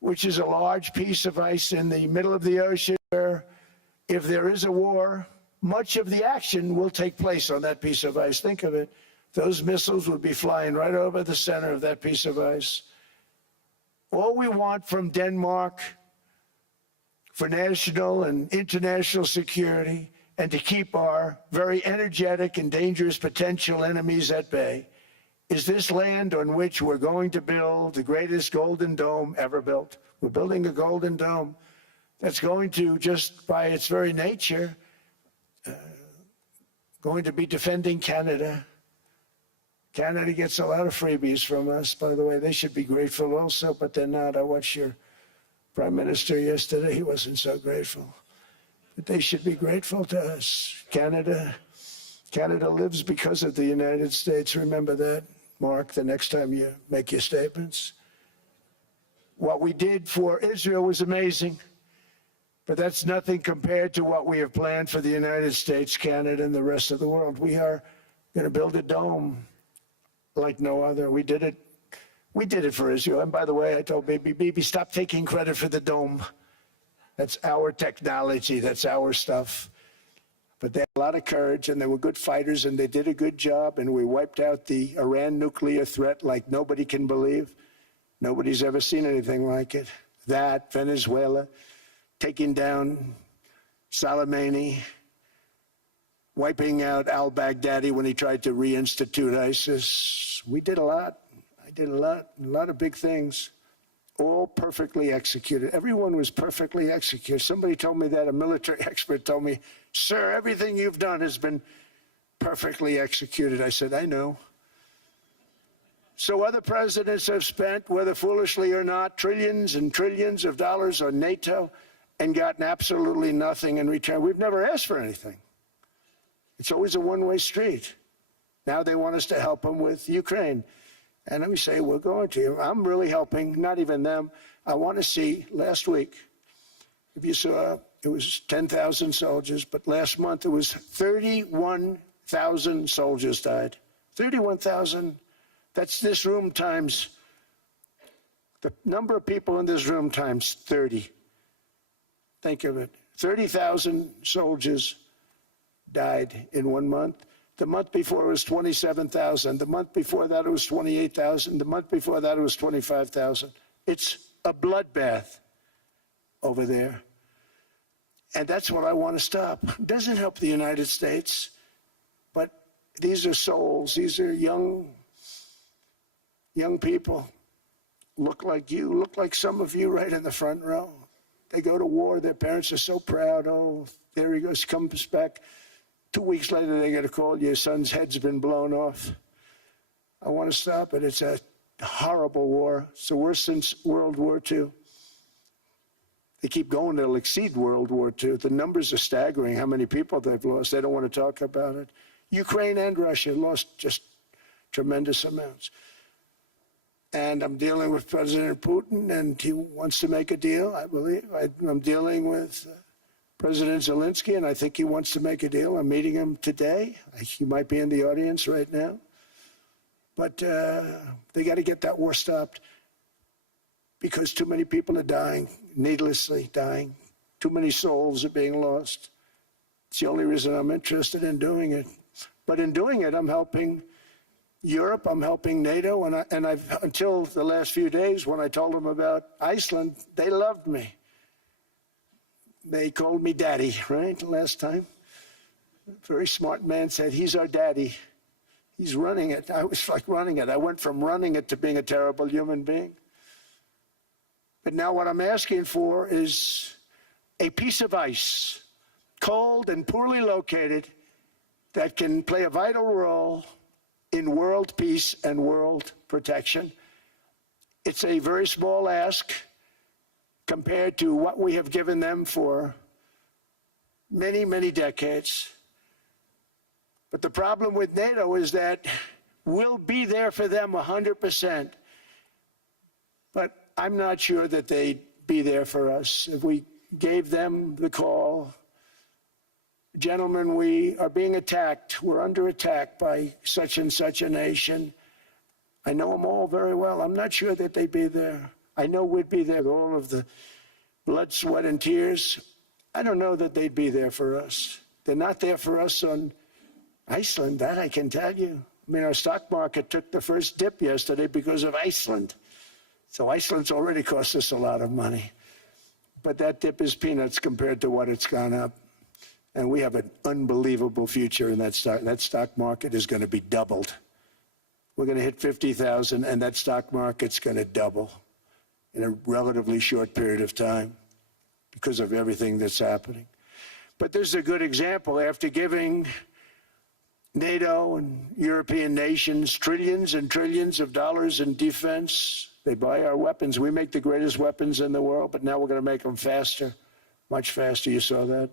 which is a large piece of ice in the middle of the ocean where if there is a war, much of the action will take place on that piece of ice. Think of it. Those missiles would be flying right over the center of that piece of ice. All we want from Denmark for national and international security and to keep our very energetic and dangerous potential enemies at bay is this land on which we're going to build the greatest golden dome ever built. We're building a golden dome that's going to, just by its very nature, going to be defending Canada. Canada gets a lot of freebies from us, by the way. They should be grateful also, but they're not. I watched your Prime Minister yesterday. He wasn't so grateful. But they should be grateful to us. Canada lives because of the United States. Remember that, Mark, the next time you make your statements. What we did for Israel was amazing, but that's nothing compared to what we have planned for the United States, Canada, and the rest of the world. We are going to build a dome like no other. We did it for Israel. And by the way, I told Bibi, stop taking credit for the dome. That's our technology. That's our stuff. But they had a lot of courage, and they were good fighters, and they did a good job, and we wiped out the Iran nuclear threat like nobody can believe. Nobody's ever seen anything like it. That, Venezuela, taking down Soleimani, wiping out al-Baghdadi when he tried to reinstitute ISIS. We did a lot. I did a lot of big things. all perfectly executed. Everyone was perfectly executed. Somebody told me that, a military expert told me, sir, everything you've done has been perfectly executed. I said, I know. So other presidents have spent, whether foolishly or not, trillions and trillions of dollars on NATO and gotten absolutely nothing in return. We've never asked for anything. It's always a one-way street. Now they want us to help them with Ukraine. And let me say, we're going to. I'm really helping, not even them. I want to see, last week, if you saw, it was 10,000 soldiers, but last month it was 31,000 soldiers died. 31,000. That's this room times, the number of people in this room times 30. Think of it. 30,000 soldiers died in 1 month. The month before it was 27,000. The month before that it was 28,000. The month before that it was 25,000. It's a bloodbath over there. And that's what I want to stop. It doesn't help the United States, but these are souls. These are young people. Look like you, look like some of you right in the front row. They go to war. Their parents are so proud. Oh, there he goes, comes back. 2 weeks later, they get a call, your son's head's been blown off. I want to stop it. It's a horrible war. It's the worst since World War II. They keep going, they'll exceed World War II. The numbers are staggering, how many people they've lost. They don't want to talk about it. Ukraine and Russia lost just tremendous amounts. And I'm dealing with President Putin, and he wants to make a deal, I believe. I'm dealing with President Zelensky, and I think he wants to make a deal. I'm meeting him today. He might be in the audience right now. But they got to get that war stopped because too many people are dying, needlessly dying. Too many souls are being lost. It's the only reason I'm interested in doing it. But in doing it, I'm helping Europe, I'm helping NATO, and I've until the last few days when I told them about Iceland, they loved me. They called me daddy, right, last time. A very smart man said, he's our daddy. He's running it. I was like running it. I went from running it to being a terrible human being. But now what I'm asking for is a piece of ice, cold and poorly located, that can play a vital role in world peace and world protection. It's a very small ask compared to what we have given them for many, many decades. But the problem with NATO is that we'll be there for them 100%. But I'm not sure that they'd be there for us. If we gave them the call, gentlemen, we are being attacked. We're under attack by such and such a nation. I know them all very well. I'm not sure that they'd be there. I know we'd be there, all of the blood, sweat, and tears. I don't know that they'd be there for us. They're not there for us on Iceland, that I can tell you. I mean, our stock market took the first dip yesterday because of Iceland. So Iceland's already cost us a lot of money. But that dip is peanuts compared to what it's gone up. And we have an unbelievable future in that stock. That stock market is going to be doubled. We're going to hit 50,000, and that stock market's going to double in a relatively short period of time because of everything that's happening. But this is a good example. After giving NATO and European nations trillions and trillions of dollars in defense, they buy our weapons. We make the greatest weapons in the world, but now we're going to make them faster, much faster. You saw that.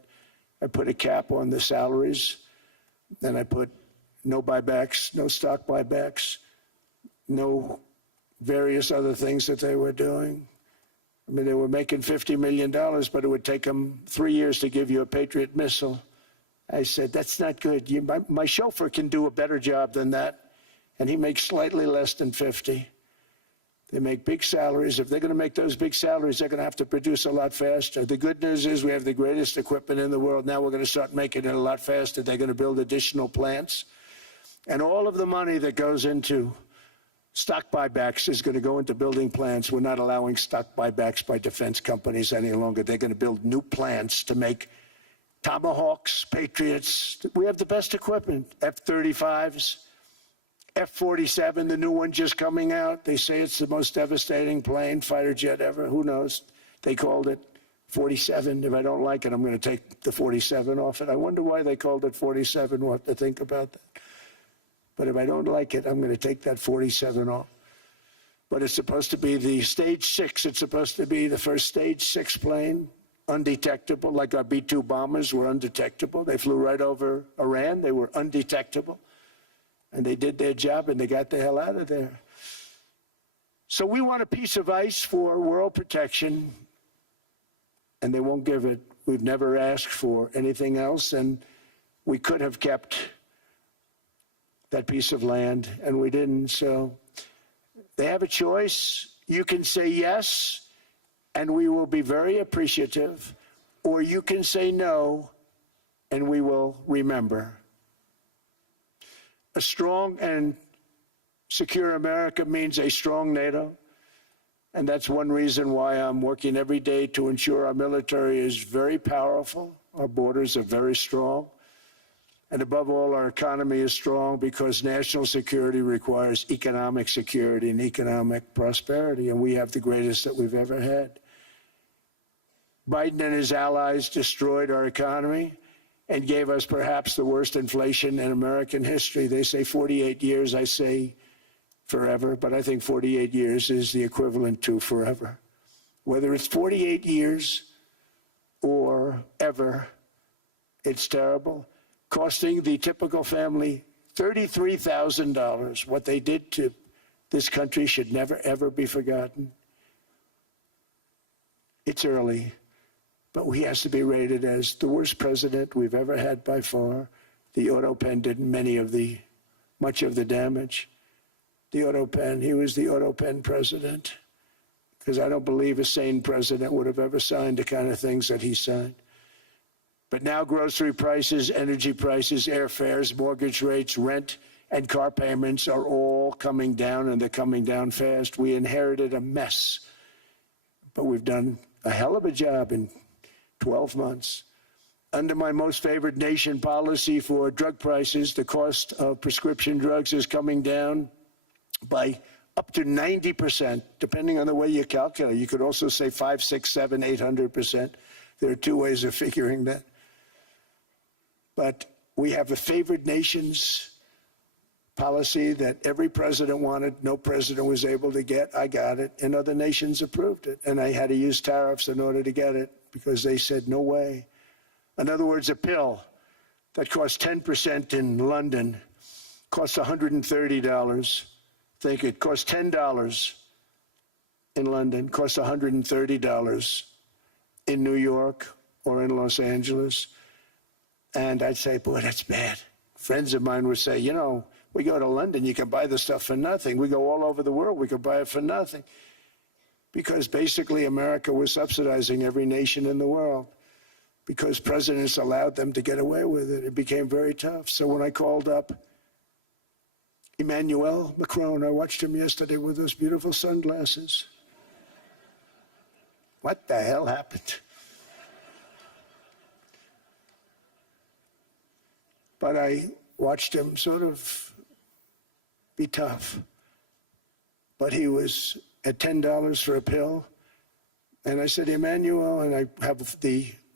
I put a cap on the salaries. Then I put no buybacks, no stock buybacks, no various other things that they were doing. I mean, they were making $50 million, but it would take them 3 years to give you a Patriot missile. I said, that's not good. My chauffeur can do a better job than that, and he makes slightly less than 50. They make big salaries. If they're going to make those big salaries, they're going to have to produce a lot faster. The good news is we have the greatest equipment in the world. Now we're going to start making it a lot faster. They're going to build additional plants. And all of the money that goes into stock buybacks is going to go into building plants. We're not allowing stock buybacks by defense companies any longer. They're going to build new plants to make Tomahawks, Patriots. We have the best equipment, F-35s, F-47, the new one just coming out. They say it's the most devastating plane, fighter jet ever. Who knows? They called it 47. If I don't like it, I'm going to take the 47 off it. I wonder why they called it 47. We'll have to think about that. But if I don't like it, I'm going to take that 47 off. But it's supposed to be the stage 6. It's supposed to be the first stage 6 plane, undetectable, like our B-2 bombers were undetectable. They flew right over Iran. They were undetectable. And they did their job, and they got the hell out of there. So we want a piece of ice for world protection, and they won't give it. We've never asked for anything else, and we could have kept that piece of land, and we didn't. So they have a choice. You can say yes, and we will be very appreciative, or you can say no, and we will remember. A strong and secure America means a strong NATO, and that's one reason why I'm working every day to ensure our military is very powerful, our borders are very strong, and above all, our economy is strong because national security requires economic security and economic prosperity, and we have the greatest that we've ever had. Biden and his allies destroyed our economy and gave us perhaps the worst inflation in American history. They say 48 years, I say forever, but I think 48 years is the equivalent to forever. Whether it's 48 years or ever, it's terrible, costing the typical family $33,000. What they did to this country should never, ever be forgotten. It's early, but he has to be rated as the worst president we've ever had by far. The auto pen did much of the damage. The auto pen, he was the auto pen president, because I don't believe a sane president would have ever signed the kind of things that he signed. But now grocery prices, energy prices, airfares, mortgage rates, rent, and car payments are all coming down, and they're coming down fast. We inherited a mess, but we've done a hell of a job in 12 months. Under my most favored nation policy for drug prices, the cost of prescription drugs is coming down by up to 90%, depending on the way you calculate. You could also say 5, 6, 7, 800%. There are two ways of figuring that. But we have a favored nations policy that every president wanted, no president was able to get. I got it, and other nations approved it. And I had to use tariffs in order to get it because they said, no way. In other words, a pill that costs 10% in London costs $130. Think it costs $10 in London, costs $130 in New York or in Los Angeles. And I'd say, boy, that's bad. Friends of mine would say, you know, we go to London, you can buy the stuff for nothing. We go all over the world, we could buy it for nothing. Because basically America was subsidizing every nation in the world because presidents allowed them to get away with it. It became very tough. So when I called up Emmanuel Macron, I watched him yesterday with those beautiful sunglasses. What the hell happened? But I watched him sort of be tough. But he was at $10 for a pill. And I said, Emmanuel, and I have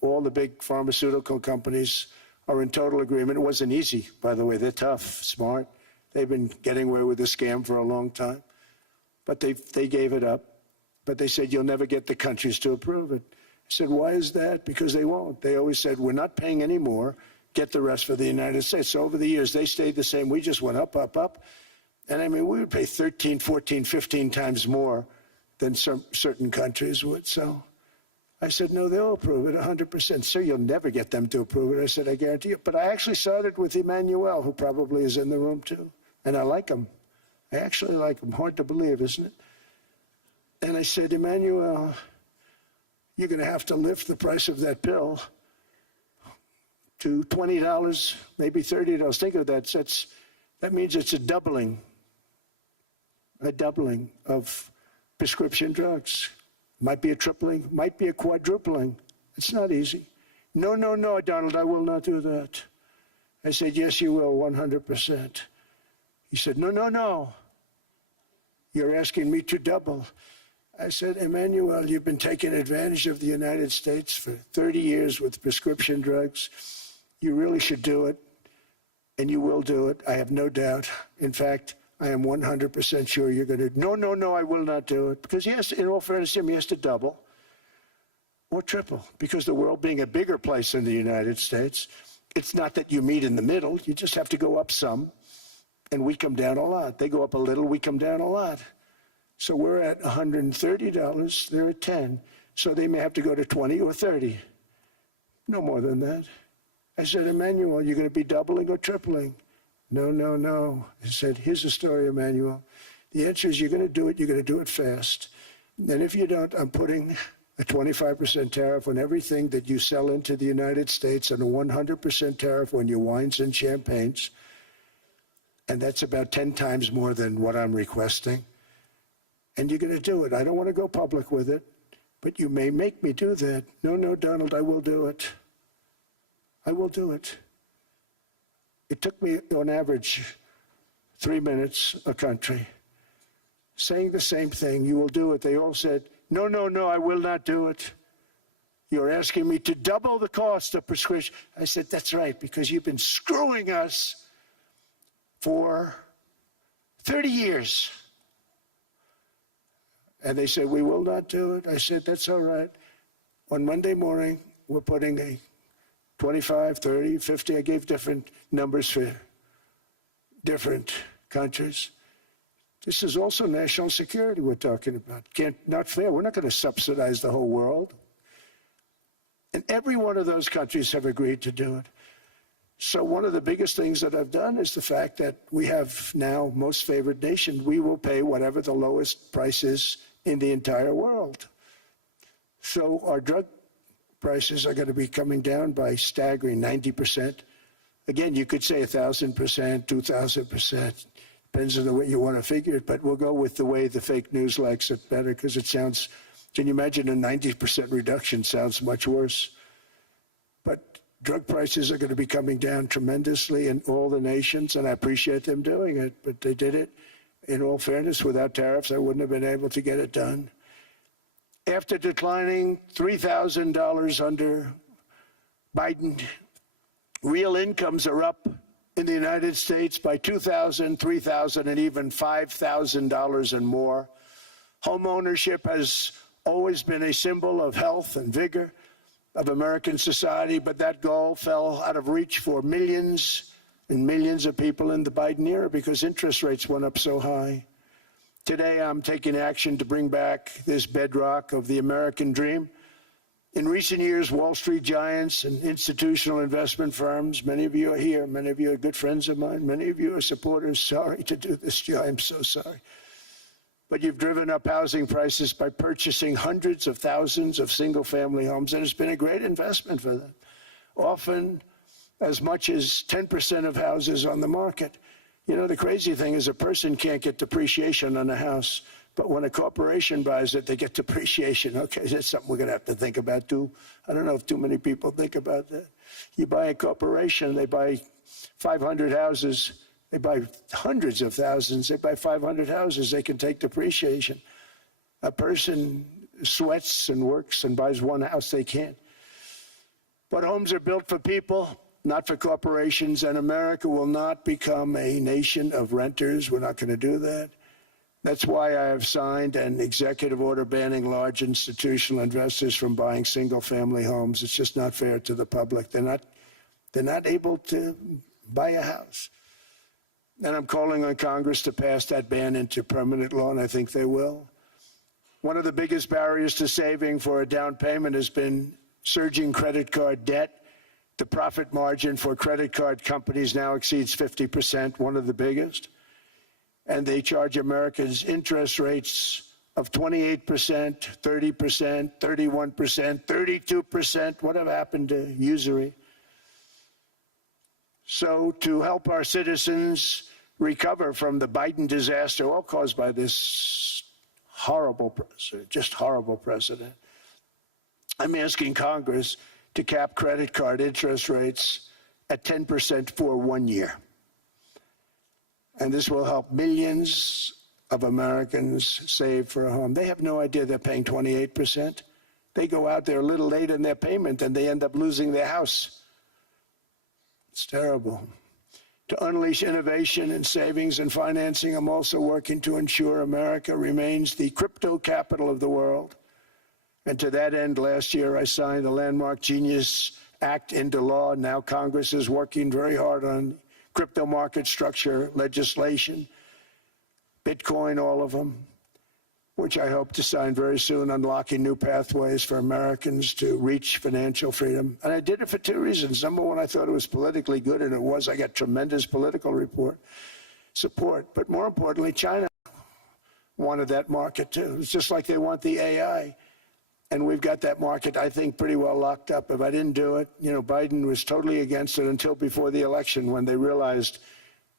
all the big pharmaceutical companies are in total agreement. It wasn't easy, by the way. They're tough, smart. They've been getting away with the scam for a long time. But they gave it up. But they said, you'll never get the countries to approve it. I said, why is that? Because they won't. They always said, we're not paying any more. Get the rest for the United States. So over the years, they stayed the same. We just went up, up, up. And I mean, we would pay 13, 14, 15 times more than certain countries would. So I said, no, they'll approve it 100%. Sir, you'll never get them to approve it. I said, I guarantee you. But I actually started with Emmanuel, who probably is in the room too. And I like him. I actually like him. Hard to believe, isn't it? And I said, Emmanuel, you're going to have to lift the price of that pill to $20, maybe $30. Think of that. That means it's a doubling of prescription drugs. Might be a tripling, might be a quadrupling. It's not easy. No, no, no, Donald, I will not do that. I said, yes, you will, 100%. He said, no, no, no. You're asking me to double. I said, Emmanuel, you've been taking advantage of the United States for 30 years with prescription drugs. You really should do it, and you will do it. I have no doubt. In fact, I am 100% sure you're going to. No, no, no, I will not do it. Because yes, in all fairness to him, he has to double or triple. Because the world being a bigger place than the United States, it's not that you meet in the middle. You just have to go up some, and we come down a lot. They go up a little, we come down a lot. So we're at $130, they're at 10. So they may have to go to 20 or 30. No more than that. I said, Emmanuel, you're going to be doubling or tripling? No, no, no. I said, here's the story, Emmanuel. The answer is you're going to do it, you're going to do it fast. And if you don't, I'm putting a 25% tariff on everything that you sell into the United States and a 100% tariff on your wines and champagnes. And that's about 10 times more than what I'm requesting. And you're going to do it. I don't want to go public with it, but you may make me do that. No, no, Donald, I will do it. I will do it. It took me, on average, 3 minutes a country saying the same thing. You will do it. They all said, no, no, no, I will not do it. You're asking me to double the cost of prescription. I said, that's right, because you've been screwing us for 30 years. And they said, we will not do it. I said, that's all right. On Monday morning, we're putting a 25, 30, 50. I gave different numbers for different countries. This is also national security we're talking about. Not fair. We're not going to subsidize the whole world. And every one of those countries have agreed to do it. So one of the biggest things that I've done is the fact that we have now most favored nation. We will pay whatever the lowest price is in the entire world. So our drug prices are going to be coming down by staggering 90%. Again, you could say 1,000%, 2,000%. Depends on the way you want to figure it, but we'll go with the way the fake news likes it better because it sounds, can you imagine a 90% reduction sounds much worse. But drug prices are going to be coming down tremendously in all the nations, and I appreciate them doing it, but they did it. In all fairness, without tariffs, I wouldn't have been able to get it done. After declining $3,000 under Biden, real incomes are up in the United States by $2,000, $3,000, and even $5,000 and more. Home ownership has always been a symbol of health and vigor of American society, but that goal fell out of reach for millions and millions of people in the Biden era because interest rates went up so high. Today, I'm taking action to bring back this bedrock of the American dream. In recent years, Wall Street giants and institutional investment firms, many of you are here, many of you are good friends of mine, many of you are supporters. Sorry to do this to you, I'm so sorry. But you've driven up housing prices by purchasing hundreds of thousands of single-family homes, and it's been a great investment for them. Often as much as 10% of houses on the market. You know, the crazy thing is a person can't get depreciation on a house, but when a corporation buys it, they get depreciation. Okay, that's something we're going to have to think about too. I don't know if too many people think about that. You buy a corporation, they buy 500 houses, they buy hundreds of thousands, they buy 500 houses, they can take depreciation. A person sweats and works and buys one house, they can't. But homes are built for people, not for corporations, and America will not become a nation of renters. We're not going to do that. That's why I have signed an executive order banning large institutional investors from buying single-family homes. It's just not fair to the public. They're not able to buy a house. And I'm calling on Congress to pass that ban into permanent law, and I think they will. One of the biggest barriers to saving for a down payment has been surging credit card debt. The profit margin for credit card companies now exceeds 50%, one of the biggest. And they charge Americans interest rates of 28%, 30%, 31%, 32%. Whatever happened to usury? So to help our citizens recover from the Biden disaster, all caused by this horrible president, just horrible president, I'm asking Congress to cap credit card interest rates at 10% for 1 year. And this will help millions of Americans save for a home. They have no idea they're paying 28%. They go out there a little late in their payment and they end up losing their house. It's terrible. To unleash innovation in savings and financing, I'm also working to ensure America remains the crypto capital of the world. And to that end, last year I signed the landmark Genius Act into law. Now Congress is working very hard on crypto market structure legislation, Bitcoin, all of them, which I hope to sign very soon, unlocking new pathways for Americans to reach financial freedom. And I did it for two reasons. Number one, I thought it was politically good, and it was. I got tremendous political support. But more importantly, China wanted that market too. It's just like they want the AI. And we've got that market, I think, pretty well locked up. If I didn't do it, Biden was totally against it until before the election, when they realized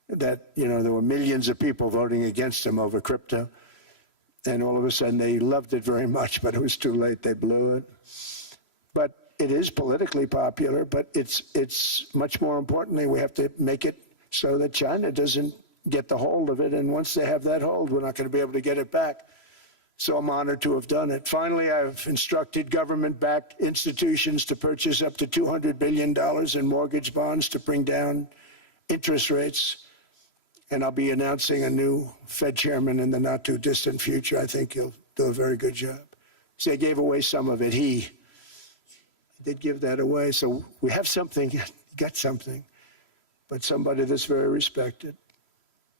that, there were millions of people voting against him over crypto. And all of a sudden, they loved it very much, but it was too late. They blew it. But it is politically popular, but it's much more importantly, we have to make it so that China doesn't get the hold of it. And once they have that hold, we're not going to be able to get it back. So I'm honored to have done it. Finally, I've instructed government-backed institutions to purchase up to $200 billion in mortgage bonds to bring down interest rates. And I'll be announcing a new Fed chairman in the not-too-distant future. I think he'll do a very good job. See, I gave away some of it. He did give that away. So we have something, got something, but somebody that's very respected.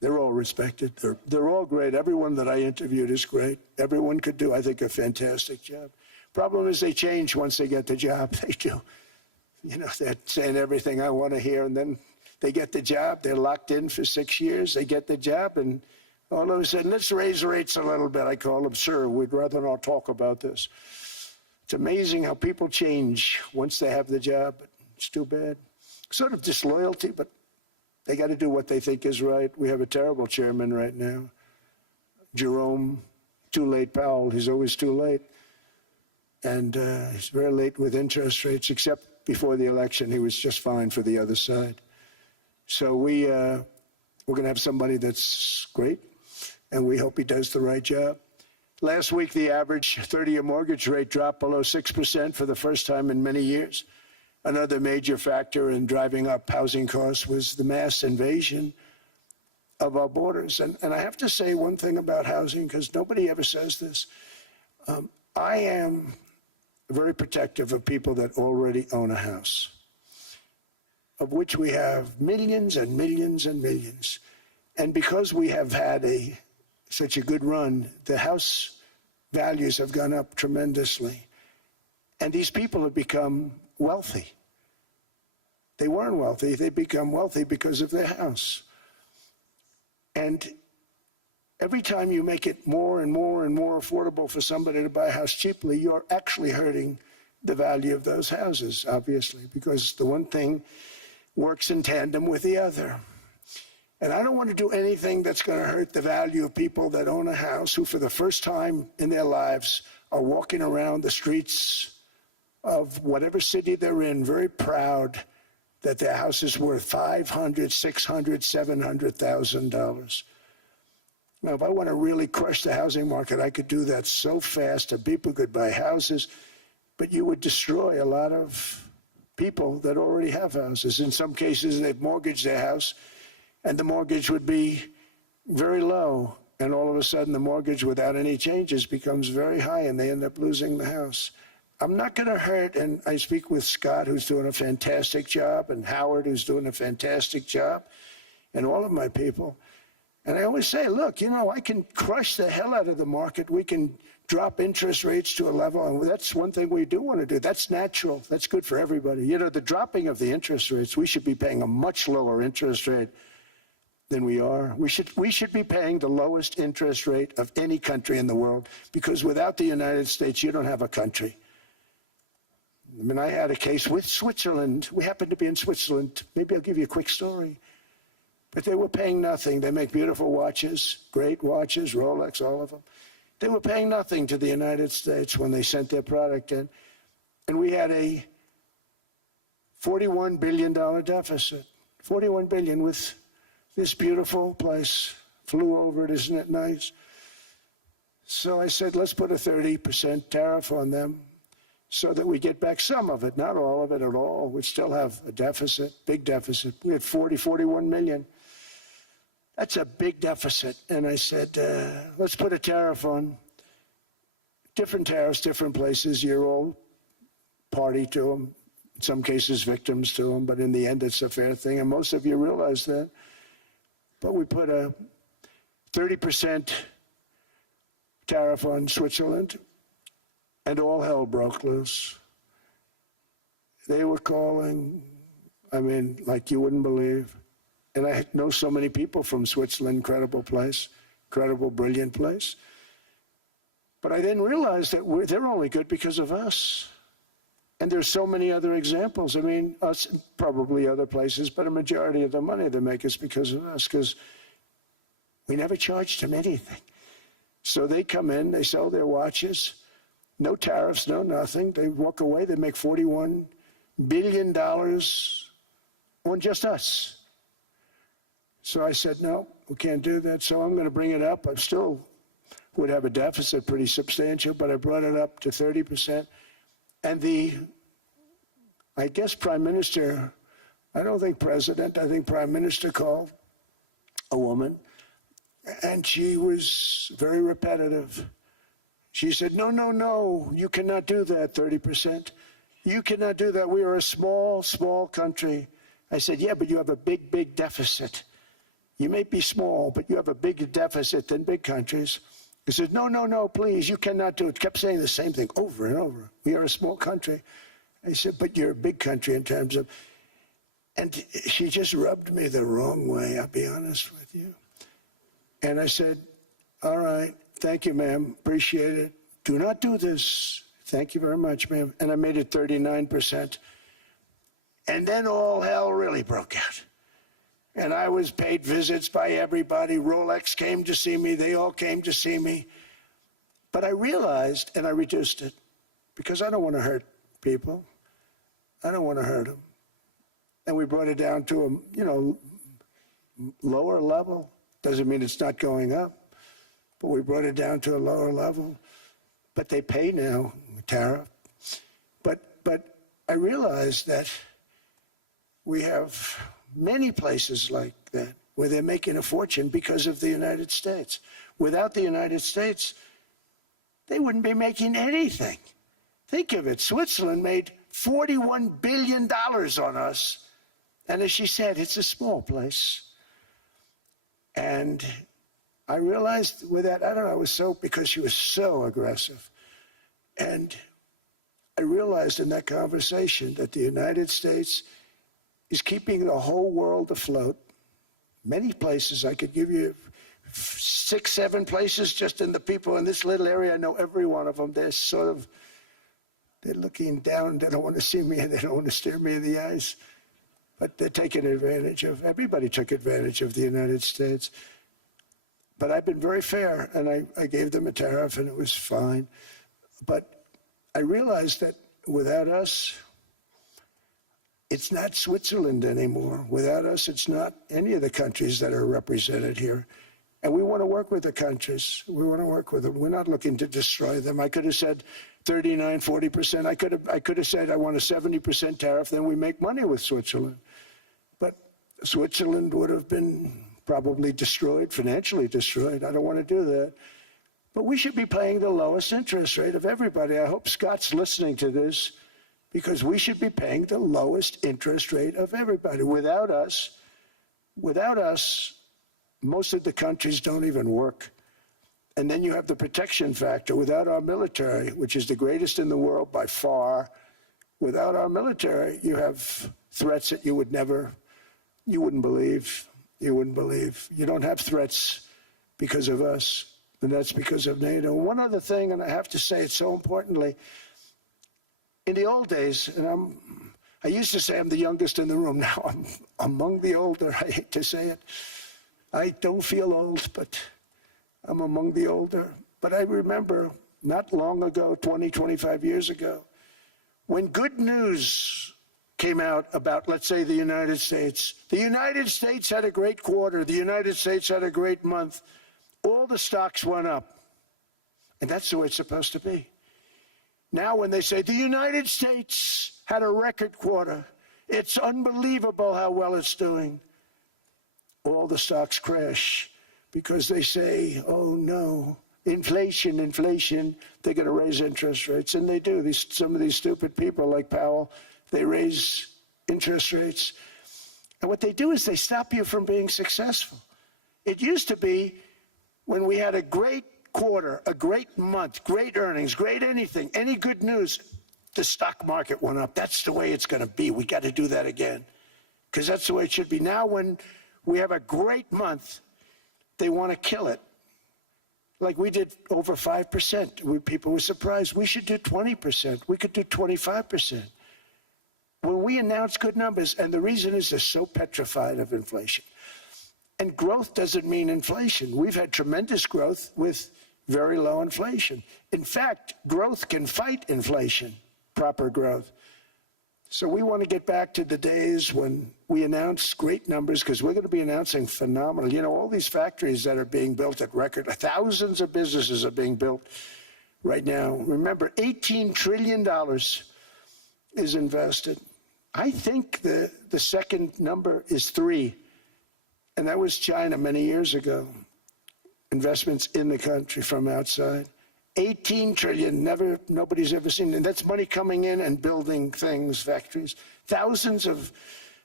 They're all respected. They're all great. Everyone that I interviewed is great. Everyone could do, I think, a fantastic job. Problem is they change once they get the job. They do. They're saying everything I want to hear, and then they get the job. They're locked in for 6 years. They get the job, and all of a sudden, let's raise rates a little bit. I call them, sir, we'd rather not talk about this. It's amazing how people change once they have the job. But it's too bad. Sort of disloyalty, but they got to do what they think is right. We have a terrible chairman right now, Jerome Too Late Powell. He's always too late. And he's very late with interest rates, except before the election. He was just fine for the other side. So we're going to have somebody that's great, and we hope he does the right job. Last week, the average 30-year mortgage rate dropped below 6% for the first time in many years. Another major factor in driving up housing costs was the mass invasion of our borders. And I have to say one thing about housing, because nobody ever says this. I am very protective of people that already own a house, of which we have millions and millions and millions. And because we have had such a good run, the house values have gone up tremendously. And these people have become wealthy. They weren't wealthy. They become wealthy because of their house. And every time you make it more and more and more affordable for somebody to buy a house cheaply, you're actually hurting the value of those houses, obviously, because the one thing works in tandem with the other. And I don't want to do anything that's going to hurt the value of people that own a house, who for the first time in their lives are walking around the streets of whatever city they're in, very proud that their house is worth $500,000, $600,000, $700,000. Now, if I want to really crush the housing market, I could do that so fast and people could buy houses, but you would destroy a lot of people that already have houses. In some cases, they've mortgaged their house, and the mortgage would be very low, and all of a sudden the mortgage without any changes becomes very high, and they end up losing the house. I'm not going to hurt, and I speak with Scott, who's doing a fantastic job, and Howard, who's doing a fantastic job, and all of my people. And I always say, look, I can crush the hell out of the market. We can drop interest rates to a level, and that's one thing we do want to do. That's natural. That's good for everybody. The dropping of the interest rates, we should be paying a much lower interest rate than we are. We should be paying the lowest interest rate of any country in the world, because without the United States, you don't have a country. I mean, I had a case with Switzerland. We happened to be in Switzerland. Maybe I'll give you a quick story. But they were paying nothing. They make beautiful watches, great watches, Rolex, all of them. They were paying nothing to the United States when they sent their product in. And we had a $41 billion deficit. $41 billion with this beautiful place. Flew over it, isn't it nice? So I said, let's put a 30% tariff on them so that we get back some of it, not all of it at all. We still have a deficit, big deficit. We had 41 million. That's a big deficit. And I said, let's put a tariff on. Different tariffs, different places. You're all party to them. In some cases, victims to them. But in the end, it's a fair thing. And most of you realize that. But we put a 30% tariff on Switzerland, and all hell broke loose. They were calling, I mean, like you wouldn't believe. And I know so many people from Switzerland, incredible place, incredible, brilliant place. But I didn't realize that they're only good because of us. And there's so many other examples. I mean, us, probably other places, but a majority of the money they make is because of us, because we never charged them anything. So they come in, they sell their watches, no tariffs, no nothing. They walk away, they make $41 billion on just us. So I said, no, we can't do that. So I'm going to bring it up. I still would have a deficit pretty substantial, but I brought it up to 30%. And I guess Prime Minister, I don't think President, I think Prime Minister called a woman, and she was very repetitive. She said, no, no, no, you cannot do that, 30%. You cannot do that. We are a small, small country. I said, yeah, but you have a big, big deficit. You may be small, but you have a bigger deficit than big countries. He said, no, no, no, please, you cannot do it. Kept saying the same thing over and over. We are a small country. I said, but you're a big country in terms of, and she just rubbed me the wrong way, I'll be honest with you. And I said, all right, thank you, ma'am, appreciate it. Do not do this. Thank you very much, ma'am. And I made it 39%. And then all hell really broke out. And I was paid visits by everybody. Rolex came to see me. They all came to see me. But I realized, and I reduced it, because I don't want to hurt people. I don't want to hurt them. And we brought it down to a, lower level. Doesn't mean it's not going up, but we brought it down to a lower level. But they pay now, tariff. But I realized that we have many places like that where they're making a fortune because of the United States. Without the United States, they wouldn't be making anything. Think of it. Switzerland made $41 billion on us. And as she said, it's a small place. And I realized with that, I don't know, because she was so aggressive. And I realized in that conversation that the United States is keeping the whole world afloat. Many places, I could give you 6, 7 places just in the people in this little area. I know every one of them. They're looking down. They don't want to see me, and they don't want to stare me in the eyes. But they're taking advantage of, everybody took advantage of the United States. But I've been very fair, and I gave them a tariff, and it was fine. But I realized that without us, it's not Switzerland anymore. Without us, it's not any of the countries that are represented here. And we want to work with the countries. We want to work with them. We're not looking to destroy them. I could have said 39, 40%. I could have said I want a 70% tariff, then we make money with Switzerland. But Switzerland would have been probably destroyed, financially destroyed. I don't want to do that. But we should be paying the lowest interest rate of everybody. I hope Scott's listening to this, because we should be paying the lowest interest rate of everybody. Without us, most of the countries don't even work. And then you have the protection factor. Without our military, which is the greatest in the world by far, without our military, you have threats that you wouldn't believe. You wouldn't believe. You don't have threats because of us, and that's because of NATO. One other thing, and I have to say it so importantly, in the old days, and I used to say I'm the youngest in the room. Now I'm among the older. I hate to say it. I don't feel old, but I'm among the older. But I remember not long ago, 20, 25 years ago, when good news came out about, let's say, the United States. The United States had a great quarter. The United States had a great month. All the stocks went up. And that's the way it's supposed to be. Now when they say the United States had a record quarter, it's unbelievable how well it's doing, all the stocks crash because they say, oh no, inflation, they're going to raise interest rates. And they do. Some of these stupid people like Powell, they raise interest rates. And what they do is they stop you from being successful. It used to be when we had a great quarter, a great month, great earnings, great anything, any good news, the stock market went up. That's the way it's going to be. We got to do that again because that's the way it should be. Now when we have a great month, they want to kill it. Like we did over 5%. People were surprised. We should do 20%. We could do 25%. When we announce good numbers, and the reason is they're so petrified of inflation. And growth doesn't mean inflation. We've had tremendous growth with very low inflation. In fact, growth can fight inflation, proper growth. So we want to get back to the days when we announce great numbers, because we're going to be announcing phenomenal. You know, all these factories that are being built at record, thousands of businesses are being built right now. Remember, $18 trillion is invested. I think the second number is 3. And that was China many years ago. Investments in the country from outside. 18 trillion, nobody's ever seen. And that's money coming in and building things, factories. Thousands of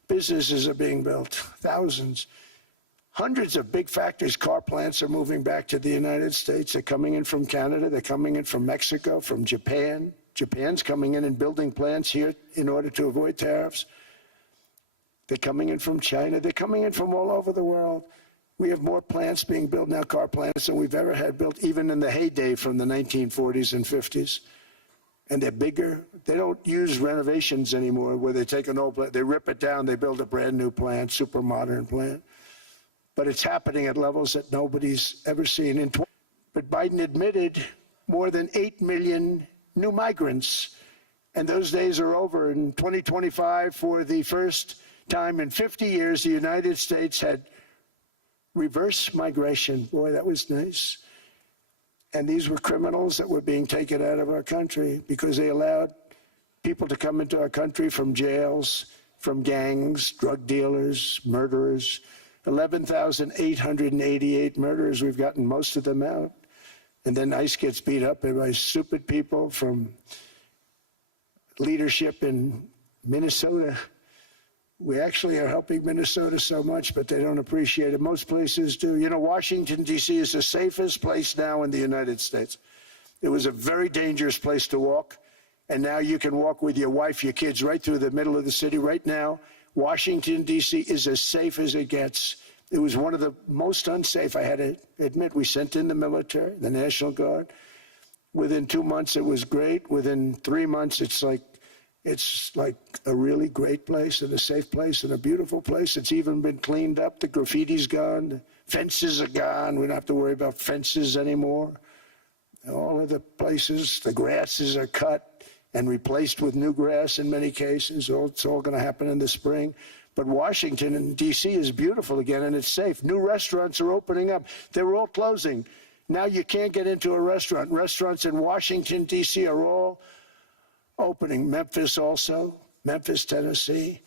businesses are being built, thousands. Hundreds of big factories, car plants are moving back to the United States. They're coming in from Canada, they're coming in from Mexico, from Japan. Japan's coming in and building plants here in order to avoid tariffs. They're coming in from China. They're coming in from all over the world. We have more plants being built now, car plants, than we've ever had built, even in the heyday from the 1940s and 50s. And they're bigger. They don't use renovations anymore where they take an old plant, they rip it down, they build a brand new plant, super modern plant. But it's happening at levels that nobody's ever seen. But Biden admitted more than 8 million new migrants. And those days are over. In 2025, for the first time in 50 years, the United States had reverse migration. Boy, that was nice. And these were criminals that were being taken out of our country because they allowed people to come into our country from jails, from gangs, drug dealers, murderers. 11,888 murderers. We've gotten most of them out. And then ICE gets beat up by stupid people from leadership in Minnesota. We actually are helping Minnesota so much, but they don't appreciate it. Most places do. You know, Washington, D.C. is the safest place now in the United States. It was a very dangerous place to walk, and now you can walk with your wife, your kids, right through the middle of the city. Right now, Washington, D.C. is as safe as it gets. It was one of the most unsafe, I had to admit. We sent in the military, the National Guard. Within 2 months, it was great. Within 3 months, it's like a really great place and a safe place and a beautiful place. It's even been cleaned up. The graffiti's gone. The fences are gone. We don't have to worry about fences anymore. All of the places, the grasses are cut and replaced with new grass in many cases. It's all going to happen in the spring. But Washington and D.C. is beautiful again, and it's safe. New restaurants are opening up. They were all closing. Now you can't get into a restaurant. Restaurants in Washington, D.C. are all opening. Memphis also, Memphis, Tennessee,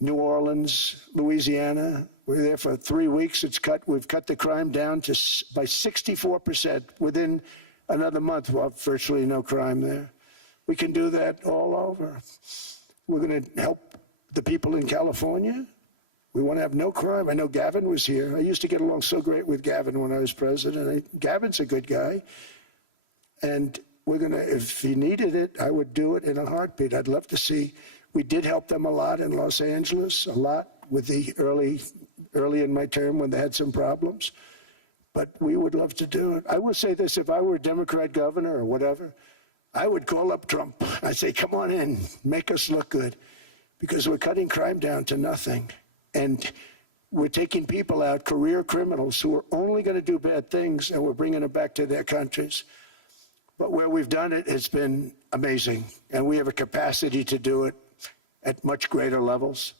New Orleans, Louisiana. We're there for 3 weeks. We've cut the crime down by 64%. Within another month, we'll have virtually no crime there. We can do that all over. We're going to help the people in California. We want to have no crime. I know Gavin was here. I used to get along so great with Gavin when I was president. Gavin's a good guy. And we're going to, if he needed it, I would do it in a heartbeat. I'd love to see. We did help them a lot in Los Angeles, a lot with the early in my term when they had some problems. But we would love to do it. I will say this, if I were a Democrat governor or whatever, I would call up Trump. I'd say, come on in, make us look good. Because we're cutting crime down to nothing. And we're taking people out, career criminals who are only going to do bad things, and we're bringing them back to their countries. But where we've done it, it's been amazing. And we have a capacity to do it. at much greater levels.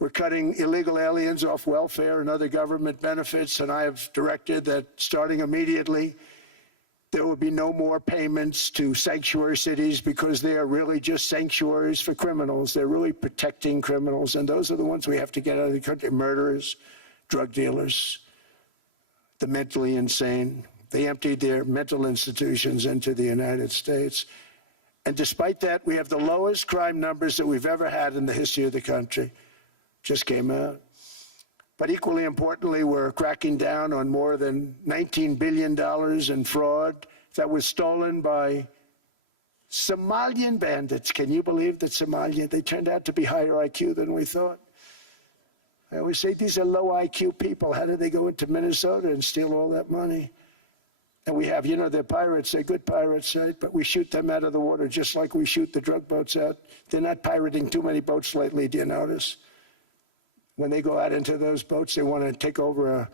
We're cutting illegal aliens off welfare and other government benefits, and I have directed that starting immediately, there will be no more payments to sanctuary cities because they are really just sanctuaries for criminals. They're really protecting criminals, and those are the ones we have to get out of the country: murderers, drug dealers, the mentally insane. They emptied their mental institutions into the United States. And despite that, we have the lowest crime numbers that we've ever had in the history of the country. Just came out. But equally importantly, we're cracking down on more than $19 billion in fraud that was stolen by Somalian bandits. Can you believe that they turned out to be higher IQ than we thought? I always say these are low IQ people. How did they go into Minnesota and steal all that money? And we have, they're pirates, they're good pirates, right? But we shoot them out of the water just like we shoot the drug boats out. They're not pirating too many boats lately, do you notice? When they go out into those boats, they want to take over a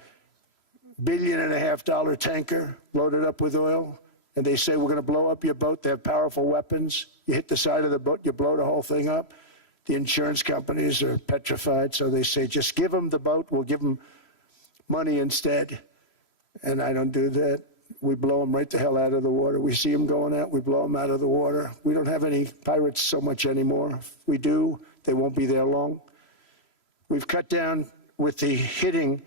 $1.5 billion tanker loaded up with oil, and they say, we're going to blow up your boat. They have powerful weapons. You hit the side of the boat, you blow the whole thing up. The insurance companies are petrified, so they say, just give them the boat, we'll give them money instead. And I don't do that. We blow them right the hell out of the water. We see them going out, we blow them out of the water. We don't have any pirates so much anymore. If we do, they won't be there long. We've cut down with the hitting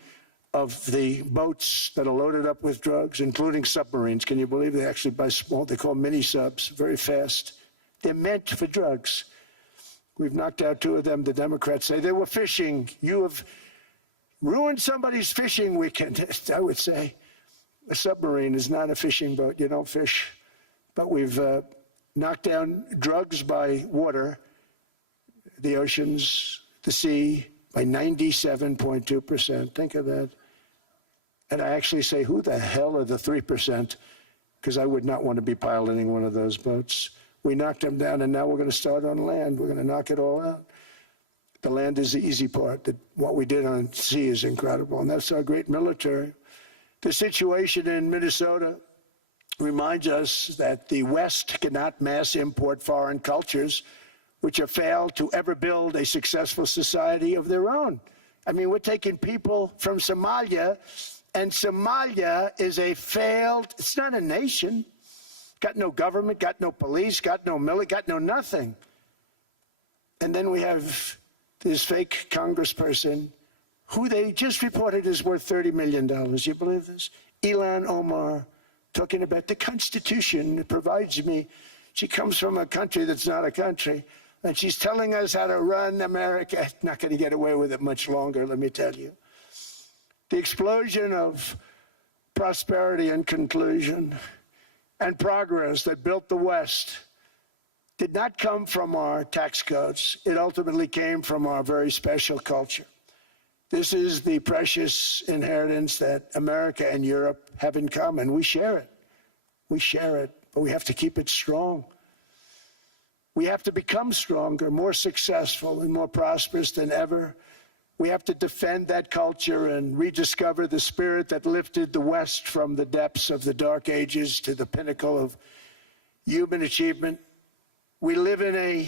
of the boats that are loaded up with drugs, including submarines. Can you believe they actually buy small, they call mini subs, very fast. They're meant for drugs. We've knocked out 2 of them. The Democrats say they were fishing. You have ruined somebody's fishing weekend. I would say a submarine is not a fishing boat. You don't fish. But we've knocked down drugs by water, the oceans, the sea, by 97.2%. Think of that. And I actually say, who the hell are the 3%? Because I would not want to be piloting one of those boats. We knocked them down, and now we're going to start on land. We're going to knock it all out. The land is the easy part. What we did on sea is incredible, and that's our great military. The situation in Minnesota reminds us that the West cannot mass import foreign cultures which have failed to ever build a successful society of their own. I mean, we're taking people from Somalia, and Somalia is a failed, it's not a nation. Got no government, got no police, got no military, got no nothing. And then we have this fake congressperson who they just reported is worth $30 million. You believe this? Ilhan Omar, talking about the Constitution that provides me. She comes from a country that's not a country, and she's telling us how to run America. Not going to get away with it much longer, let me tell you. The explosion of prosperity and conclusion and progress that built the West did not come from our tax codes. It ultimately came from our very special culture. This is the precious inheritance that America and Europe have in common. We share it. We share it, but we have to keep it strong. We have to become stronger, more successful, and more prosperous than ever. We have to defend that culture and rediscover the spirit that lifted the West from the depths of the Dark Ages to the pinnacle of human achievement. We live in an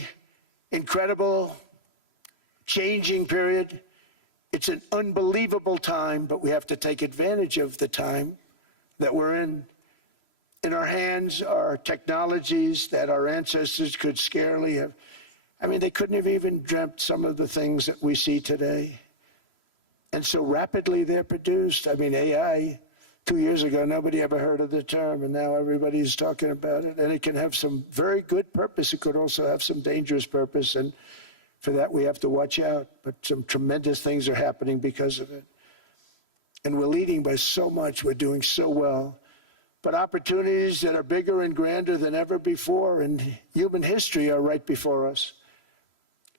incredible, changing period. It's an unbelievable time, but we have to take advantage of the time that we're in. In our hands are technologies that our ancestors could scarcely have. I mean, they couldn't have even dreamt some of the things that we see today. And so rapidly they're produced. I mean, AI, 2 years ago, nobody ever heard of the term, and now everybody's talking about it. And it can have some very good purpose. It could also have some dangerous purpose, and for that we have to watch out. But some tremendous things are happening because of it. And we're leading by so much. We're doing so well. But opportunities that are bigger and grander than ever before in human history are right before us.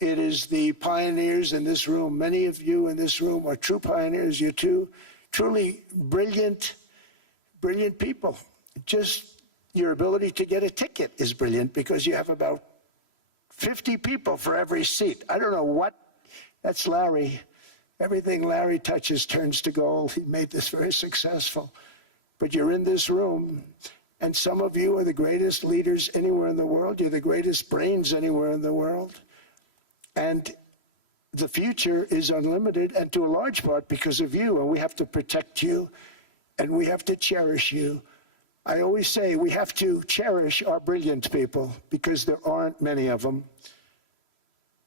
It is the pioneers in this room. Many of you in this room are true pioneers. You're truly brilliant people. Just your ability to get a ticket is brilliant because you have about 50 people for every seat. I don't know what, that's Larry. Everything Larry touches turns to gold. He made this very successful. But you're in this room, and some of you are the greatest leaders anywhere in the world. You're the greatest brains anywhere in the world. And the future is unlimited, and to a large part because of you, and we have to protect you, and we have to cherish you. I always say we have to cherish our brilliant people because there aren't many of them.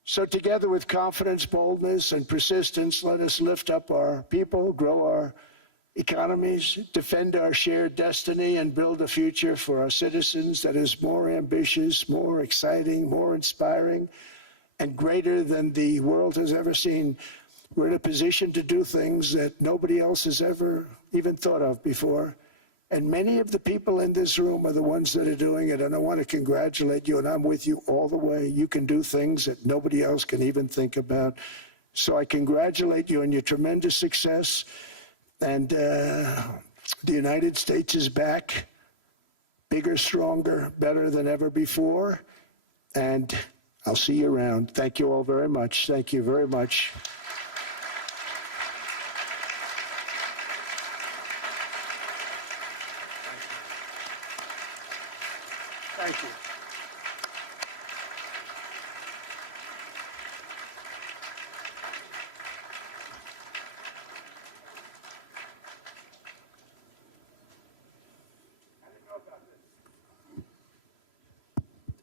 So together with confidence, boldness, and persistence, let us lift up our people, grow our economies, defend our shared destiny, and build a future for our citizens that is more ambitious, more exciting, more inspiring, and greater than the world has ever seen. We're in a position to do things that nobody else has ever even thought of before. And many of the people in this room are the ones that are doing it. And I want to congratulate you, and I'm with you all the way. You can do things that nobody else can even think about. So I congratulate you on your tremendous success. And the United States is back, bigger, stronger, better than ever before. And I'll see you around. Thank you all very much. Thank you very much. Thank you.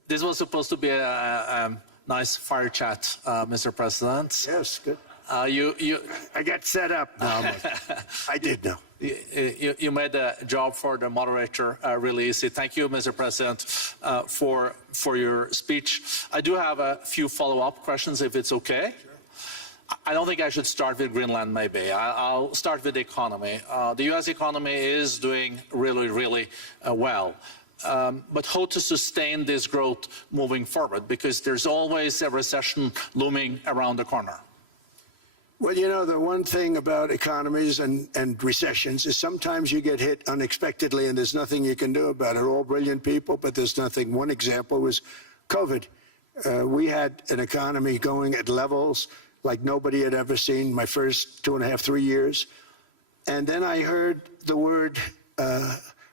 This was supposed to be a nice fire chat, Mr. President. Yes, good. You I got set up. No, I did know. You made the job for the moderator really easy. Thank you, Mr. President, for your speech. I do have a few follow-up questions, if it's okay. Sure. I don't think I should start with Greenland, maybe. I'll start with the economy. The U.S. economy is doing really, really well. But how to sustain this growth moving forward? Because there's always a recession looming around the corner. Well, you know, the one thing about economies and recessions is sometimes you get hit unexpectedly and there's nothing you can do about it. All brilliant people, but there's nothing. One example was COVID. We had an economy going at levels like nobody had ever seen my first 2.5, 3 years. And then I heard the word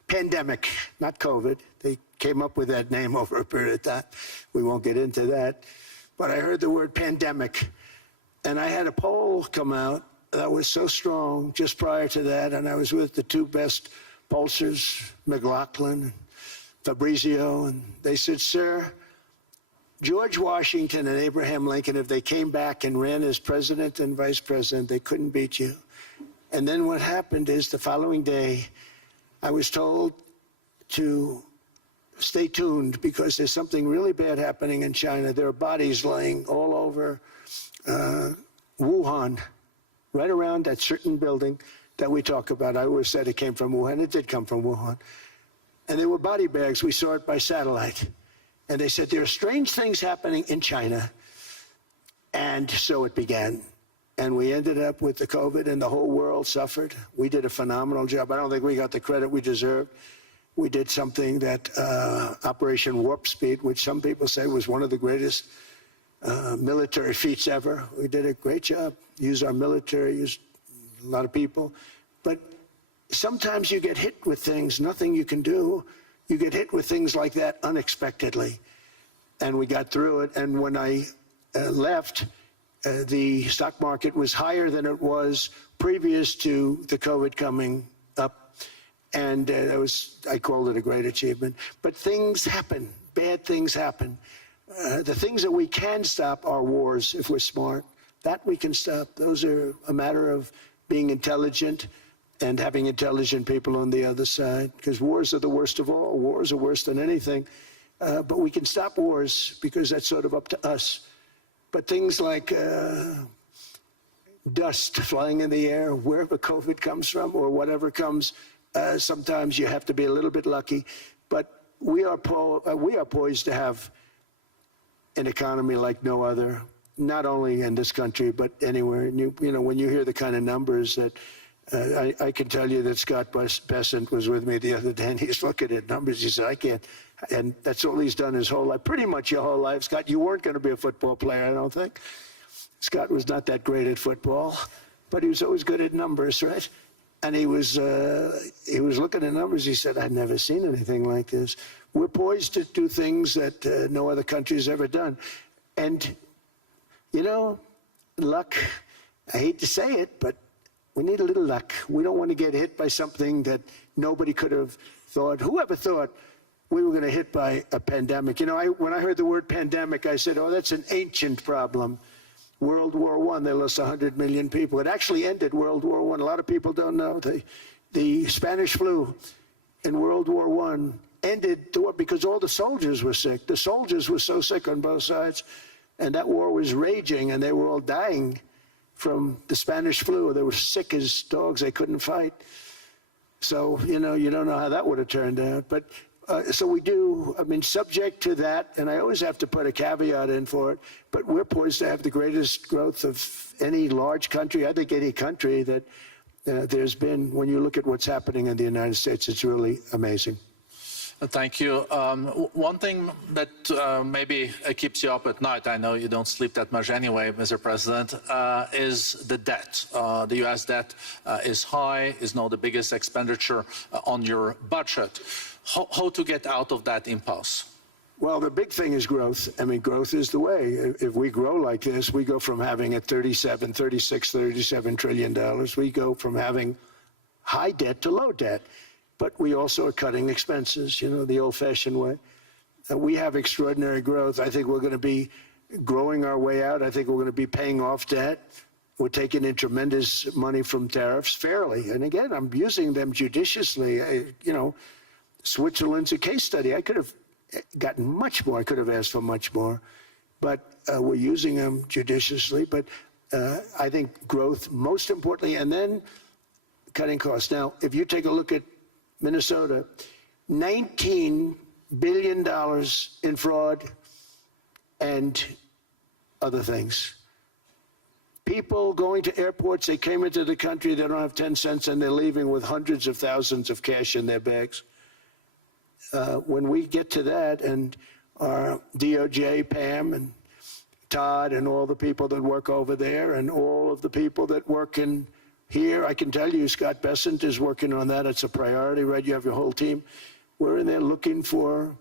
pandemic, not COVID. They came up with that name over a period of time. We won't get into that. But I heard the word pandemic. And I had a poll come out that was so strong just prior to that, and I was with the two best pollsters, McLaughlin and Fabrizio, and they said, sir, George Washington and Abraham Lincoln, if they came back and ran as president and vice president, they couldn't beat you. And then what happened is the following day, I was told to stay tuned because there's something really bad happening in China. There are bodies laying all over Wuhan, right around that certain building that we talk about. I always said it came from Wuhan. It did come from Wuhan. And there were body bags. We saw it by satellite. And they said, there are strange things happening in China. And so it began. And we ended up with the COVID, and the whole world suffered. We did a phenomenal job. I don't think we got the credit we deserved. We did something that Operation Warp Speed, which some people say was one of the greatest military feats ever. We did a great job. Used our military, used a lot of people. But sometimes you get hit with things, nothing you can do. You get hit with things like that unexpectedly. And we got through it. And when I left, the stock market was higher than it was previous to the COVID coming up. And I called it a great achievement. But things happen. Bad things happen. The things that we can stop are wars if we're smart. That we can stop. Those are a matter of being intelligent and having intelligent people on the other side, because wars are the worst of all. Wars are worse than anything. But we can stop wars because that's sort of up to us. But things like dust flying in the air, wherever COVID comes from or whatever comes, sometimes you have to be a little bit lucky. But we are poised to have an economy like no other, not only in this country, but anywhere. And you know, when you hear the kind of numbers that I can tell you that Scott Bessent was with me the other day, and he's looking at numbers. He said, I can't. And that's all he's done his whole life, pretty much your whole life. Scott, you weren't going to be a football player, I don't think. Scott was not that great at football, but he was always good at numbers, right? And he was looking at numbers. He said, I've never seen anything like this. We're poised to do things that no other country has ever done. And You know, luck, I hate to say it, but we need a little luck. We don't want to get hit by something that nobody could have thought. Whoever thought we were going to hit by a pandemic? You know, when I heard the word pandemic, I said, oh, that's an ancient problem. World War I, they lost 100 million people. It actually ended World War I. A lot of people don't know. The Spanish flu in World War I ended the war because all the soldiers were sick. The soldiers were so sick on both sides, and that war was raging, and they were all dying from the Spanish flu. They were sick as dogs. They couldn't fight. So, you know, you don't know how that would have turned out. But so we do, I mean, subject to that, and I always have to put a caveat in for it, but we're poised to have the greatest growth of any large country, I think any country that there's been. When you look at what's happening in the United States, it's really amazing. Thank you. One thing that maybe keeps you up at night, I know you don't sleep that much anyway, Mr. President, is the debt. The U.S. debt is high, is now the biggest expenditure on your budget. How to get out of that impasse? Well, the big thing is growth. I mean, growth is the way. If we grow like this, we go from having at $37 trillion. We go from having high debt to low debt. But we also are cutting expenses, you know, the old-fashioned way. We have extraordinary growth. I think we're going to be growing our way out. I think we're going to be paying off debt. We're taking in tremendous money from tariffs fairly. And again, I'm using them judiciously. You know, Switzerland's a case study. I could have gotten much more. I could have asked for much more. But we're using them judiciously. But I think growth, most importantly, and then cutting costs. Now, if you take a look at Minnesota, $19 billion in fraud and other things. People going to airports, they came into the country, they don't have 10 cents, and they're leaving with hundreds of thousands of cash in their bags. When we get to that, and our DOJ, Pam, and Todd, and all the people that work over there, and all of the people that work in here, I can tell you, Scott Bessent is working on that. It's a priority, right? You have your whole team. We're in there looking for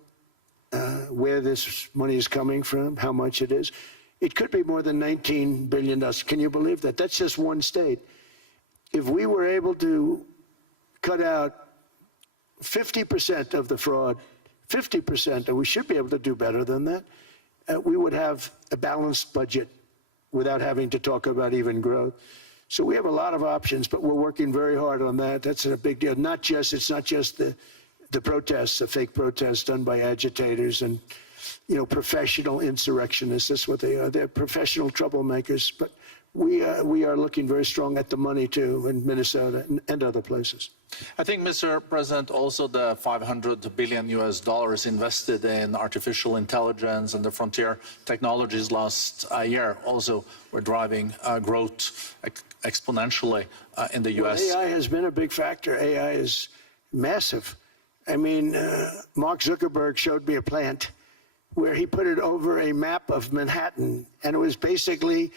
where this money is coming from, how much it is. It could be more than $19 billion. Can you believe that? That's just one state. If we were able to cut out 50% of the fraud, 50%, and we should be able to do better than that, we would have a balanced budget without having to talk about even growth. So we have a lot of options, but we're working very hard on that. That's a big deal. It's not just the protests, the fake protests done by agitators and, you know, professional insurrectionists. That's what they are. They're professional troublemakers. But we are looking very strong at the money too in Minnesota and other places. I think, Mr. President, also the $500 billion invested in artificial intelligence and the frontier technologies last year also were driving growth exponentially in the U.S. Well, AI has been a big factor. AI is massive. I mean, Mark Zuckerberg showed me a plant where he put it over a map of Manhattan, and it was basically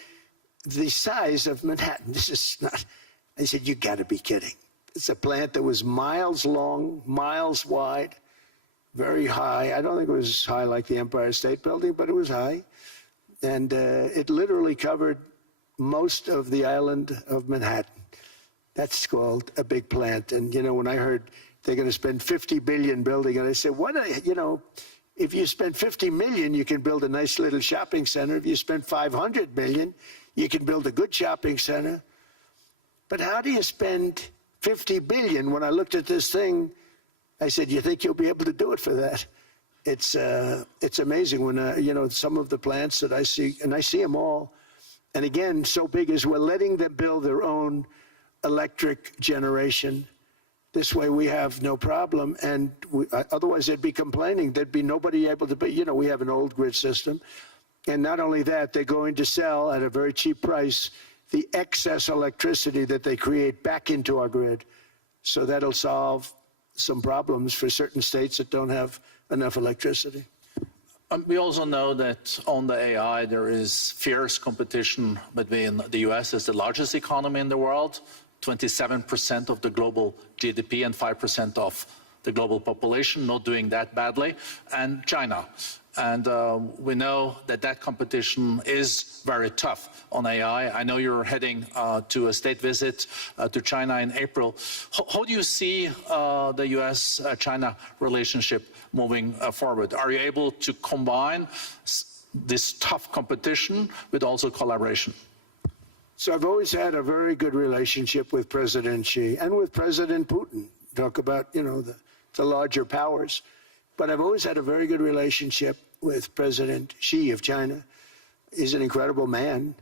the size of Manhattan. This is not, I said, you got to be kidding. It's a plant that was miles long, miles wide, very high. I don't think it was high like the Empire State Building, but it was high. And it literally covered most of the island of Manhattan. That's called a big plant. And, you know, when I heard they're going to spend $50 billion building, and I said, what, you know, if you spend $50 million, you can build a nice little shopping center. If you spend $500 million, you can build a good shopping center. But how do you spend $50 billion? When I looked at this thing, I said, you think you'll be able to do it for that? It's amazing when, you know, some of the plants that I see, and I see them all. And again, so big is we're letting them build their own electric generation. This way we have no problem. And otherwise they'd be complaining. There'd be nobody able to, but you know, we have an old grid system. And not only that, they're going to sell at a very cheap price the excess electricity that they create back into our grid. So that'll solve some problems for certain states that don't have enough electricity. We also know that on the AI, there is fierce competition between the U.S. as the largest economy in the world, 27% of the global GDP and 5% of the global population, not doing that badly, and China. And we know that that competition is very tough on AI. I know you're heading to a state visit to China in April. How do you see the U.S.-China relationship moving forward? Are you able to combine this tough competition with also collaboration? So I've always had a very good relationship with President Xi and with President Putin. Talk about, you know, the larger powers. But I've always had a very good relationship with President Xi of China. He's an incredible man.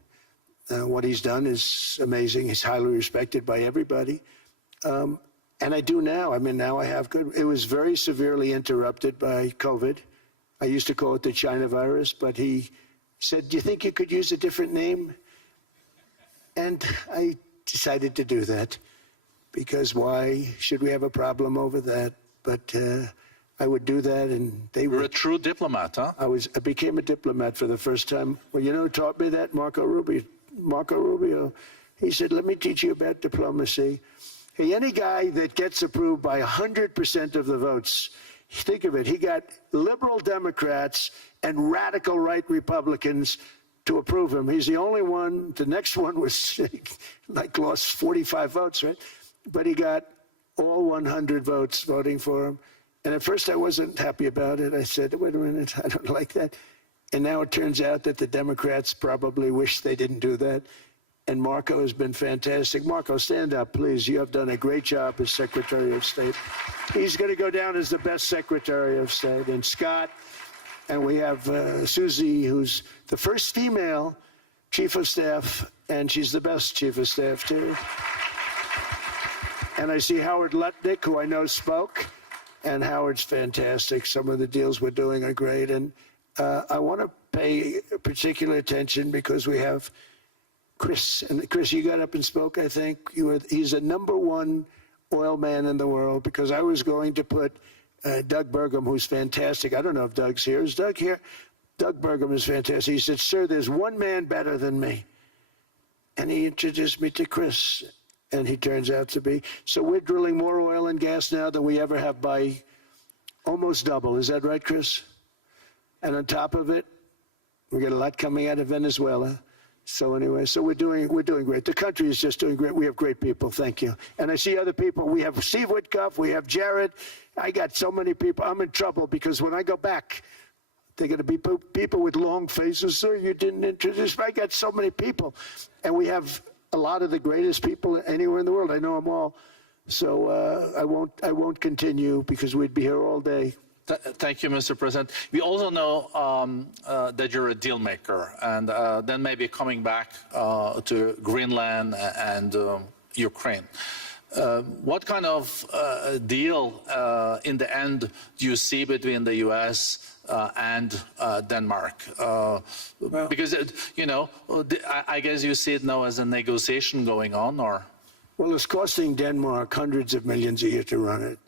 What he's done is amazing. He's highly respected by everybody. And I do now. I mean, now I have good. It was very severely interrupted by COVID. I used to call it the China virus, but he said, "Do you think you could use a different name?" And I decided to do that, because why should we have a problem over that? But I would do that, and they were... You're a true diplomat, huh? I became a diplomat for the first time. Well, you know who taught me that? Marco Rubio. He said, "Let me teach you about diplomacy. Hey, any guy that gets approved by 100% of the votes, think of it, he got liberal Democrats and radical right Republicans to approve him. He's the only one. The next one was like lost 45 votes, right? But he got all 100 votes voting for him. And at first I wasn't happy about it. I said, wait a minute, I don't like that. And now it turns out that the Democrats probably wish they didn't do that. And Marco has been fantastic. Marco, stand up, please. You have done a great job as Secretary of State. He's going to go down as the best Secretary of State. And Scott, and we have Susie, who's the first female Chief of Staff, and she's the best Chief of Staff, too. And I see Howard Lutnick, who I know spoke, and Howard's fantastic. Some of the deals we're doing are great. And I want to pay particular attention because we have Chris. And Chris, you got up and spoke, I think. He's the #1 oil man in the world, because I was going to put Doug Burgum, who's fantastic. I don't know if Doug's here. Is Doug here? Doug Burgum is fantastic. He said, "Sir, there's one man better than me." And he introduced me to Chris. And he turns out to be. So we're drilling more oil and gas now than we ever have, by almost double. Is that right, Chris? And on top of it, we got a lot coming out of Venezuela. So anyway, so we're doing great. The country is just doing great. We have great people. Thank you. And I see other people. We have Steve Witkoff. We have Jared. I got so many people. I'm in trouble because when I go back, they're going to be people with long faces. "Sir, you didn't introduce me." I got so many people. And we have a lot of the greatest people anywhere in the world. I know them all. So I won't continue because we'd be here all day. Thank you, Mr. President. We also know that you're a deal maker, and then maybe coming back to Greenland and Ukraine. What kind of deal in the end do you see between the U.S. And Denmark? Because, you know, I guess you see it now as a negotiation going on, or? Well, it's costing Denmark hundreds of millions a year to run it.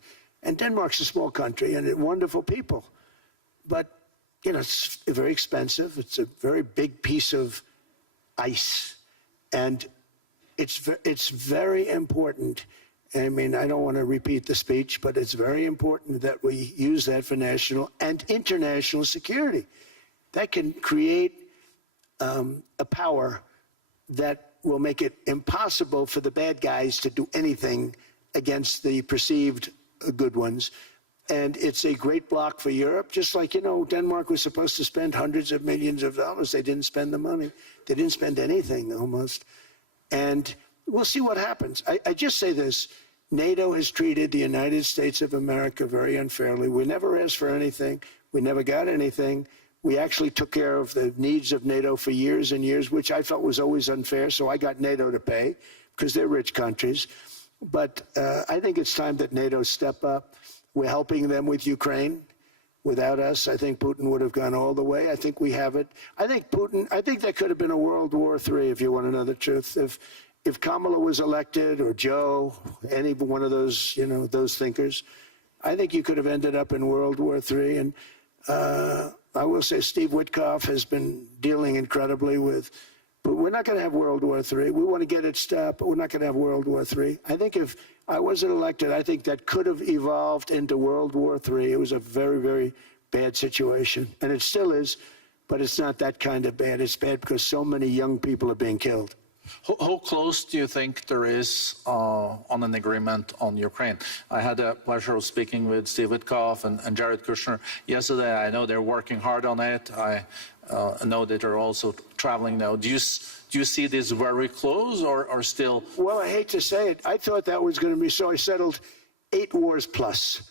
And Denmark's a small country and wonderful people. But, you know, it's very expensive. It's a very big piece of ice. And it's very important. I mean, I don't want to repeat the speech, but it's very important that we use that for national and international security. That can create a power that will make it impossible for the bad guys to do anything against the perceived good ones. And it's a great block for Europe, just like, you know, Denmark was supposed to spend hundreds of millions of dollars. They didn't spend the money. They didn't spend anything, almost. And we'll see what happens. I just say this. NATO has treated the United States of America very unfairly. We never asked for anything. We never got anything. We actually took care of the needs of NATO for years and years, which I felt was always unfair. So I got NATO to pay because they're rich countries. But I think it's time that NATO step up. We're helping them with Ukraine. Without us, I think Putin would have gone all the way. I think we have it. I think there could have been a World War III, if you want to know the truth. If Kamala was elected, or Joe, any one of those, you know, those thinkers, I think you could have ended up in World War III. And I will say Steve Witkoff has been dealing incredibly with, but we're not going to have World War III. We want to get it stopped, but we're not going to have World War III. I think if I wasn't elected, I think that could have evolved into World War III. It was a very, very bad situation, and it still is, but it's not that kind of bad. It's bad because so many young people are being killed. How close do you think there is on an agreement on Ukraine? I had the pleasure of speaking with Steve Witkoff and Jared Kushner yesterday. I know they're working hard on it. I know that they're also traveling now. Do you see this very close or still? Well, I hate to say it. I thought that was going to be so. I settled 8 wars plus.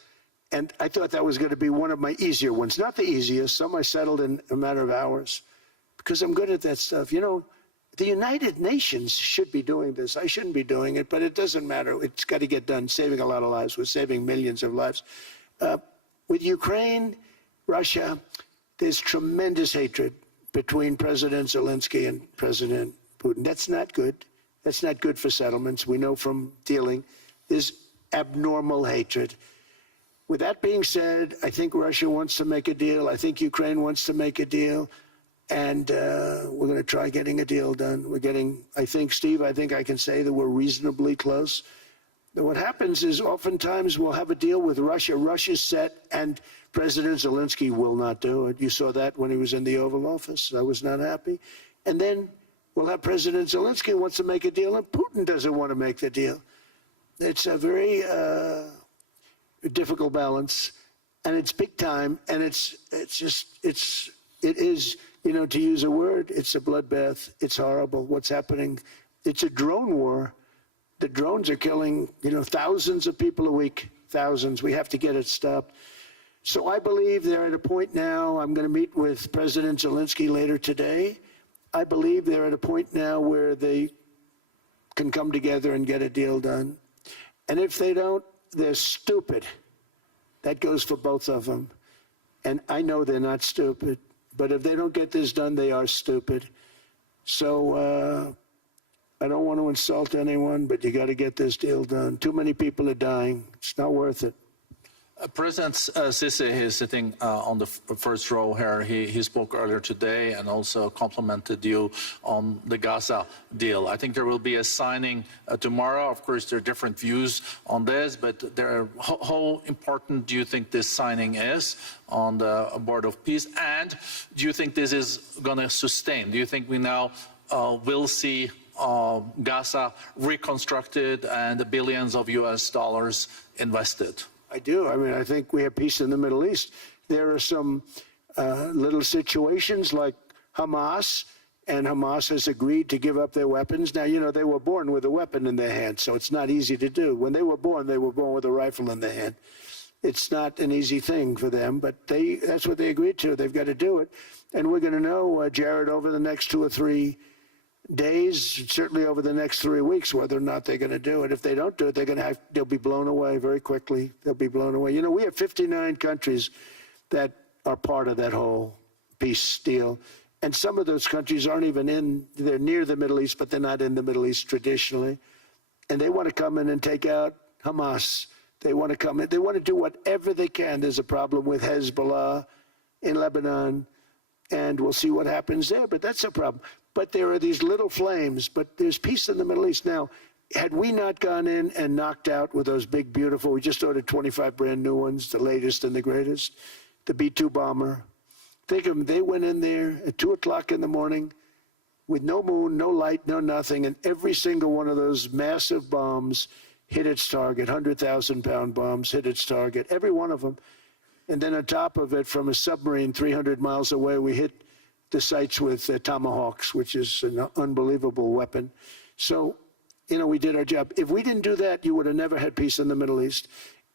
And I thought that was going to be one of my easier ones. Not the easiest. Some I settled in a matter of hours because I'm good at that stuff. You know, the United Nations should be doing this. I shouldn't be doing it, but it doesn't matter. It's got to get done, saving a lot of lives. We're saving millions of lives. With Ukraine, Russia, there's tremendous hatred between President Zelensky and President Putin. That's not good. That's not good for settlements. We know from dealing. There's abnormal hatred. With that being said, I think Russia wants to make a deal. I think Ukraine wants to make a deal. And we're going to try getting a deal done. We're getting, I think, Steve, I think I can say that we're reasonably close. But what happens is oftentimes we'll have a deal with Russia. Russia's set, and President Zelensky will not do it. You saw that when he was in the Oval Office. I was not happy. And then we'll have President Zelensky wants to make a deal, and Putin doesn't want to make the deal. It's a very difficult balance, and it's big time, and it is, you know, to use a word, it's a bloodbath. It's horrible what's happening. It's a drone war. The drones are killing, you know, thousands of people a week, thousands. We have to get it stopped. So I believe they're at a point now. I'm going to meet with President Zelensky later today. I believe they're at a point now where they can come together and get a deal done. And if they don't, they're stupid. That goes for both of them. And I know they're not stupid. But if they don't get this done, they are stupid. So I don't want to insult anyone, but you got to get this deal done. Too many people are dying. It's not worth it. President Sisi is sitting on the first row here. He spoke earlier today and also complimented you on the Gaza deal. I think there will be a signing tomorrow. Of course, there are different views on this, but how important do you think this signing is on the Board of Peace? And do you think this is going to sustain? Do you think we now will see Gaza reconstructed and the billions of US dollars invested? I do. I mean, I think we have peace in the Middle East. There are some little situations like Hamas, and Hamas has agreed to give up their weapons. Now, you know, they were born with a weapon in their hand, so it's not easy to do. When they were born with a rifle in their hand. It's not an easy thing for them, but that's what they agreed to. They've got to do it. And we're going to know, Jared, over the next 2 or 3 days, certainly over the next 3 weeks, whether or not they're going to do it. If they don't do it, they'll be blown away very quickly. They'll be blown away. You know, we have 59 countries that are part of that whole peace deal. And some of those countries aren't even they're near the Middle East, but they're not in the Middle East traditionally. And they want to come in and take out Hamas. They want to come in. They want to do whatever they can. There's a problem with Hezbollah in Lebanon, and we'll see what happens there, but that's a problem. But there are these little flames, but there's peace in the Middle East. Now, had we not gone in and knocked out with those big, beautiful, we just ordered 25 brand new ones, the latest and the greatest, the B-2 bomber. Think of them, they went in there at 2 o'clock in the morning with no moon, no light, no nothing, and every single one of those massive bombs hit its target, 100,000-pound bombs hit its target, every one of them. And then on top of it, from a submarine 300 miles away, we hit the sites with Tomahawks, which is an unbelievable weapon. So, you know, we did our job. If we didn't do that, you would have never had peace in the Middle East.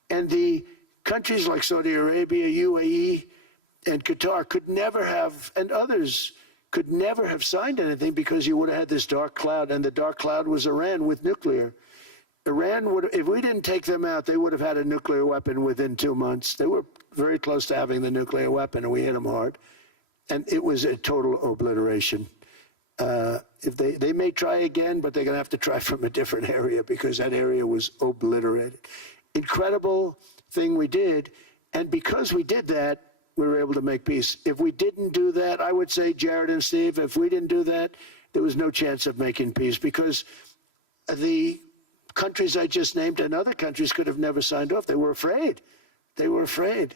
And the countries like Saudi Arabia, UAE, and Qatar could never have, and others could never have signed anything because you would have had this dark cloud, and the dark cloud was Iran with nuclear. Iran would, if we didn't take them out, they would have had a nuclear weapon within 2 months. They were very close to having the nuclear weapon, and we hit them hard. And it was a total obliteration. If they may try again, but they're going to have to try from a different area because that area was obliterated. Incredible thing we did. And because we did that, we were able to make peace. If we didn't do that, I would say, Jared and Steve, if we didn't do that, there was no chance of making peace because the countries I just named and other countries could have never signed off. They were afraid. They were afraid.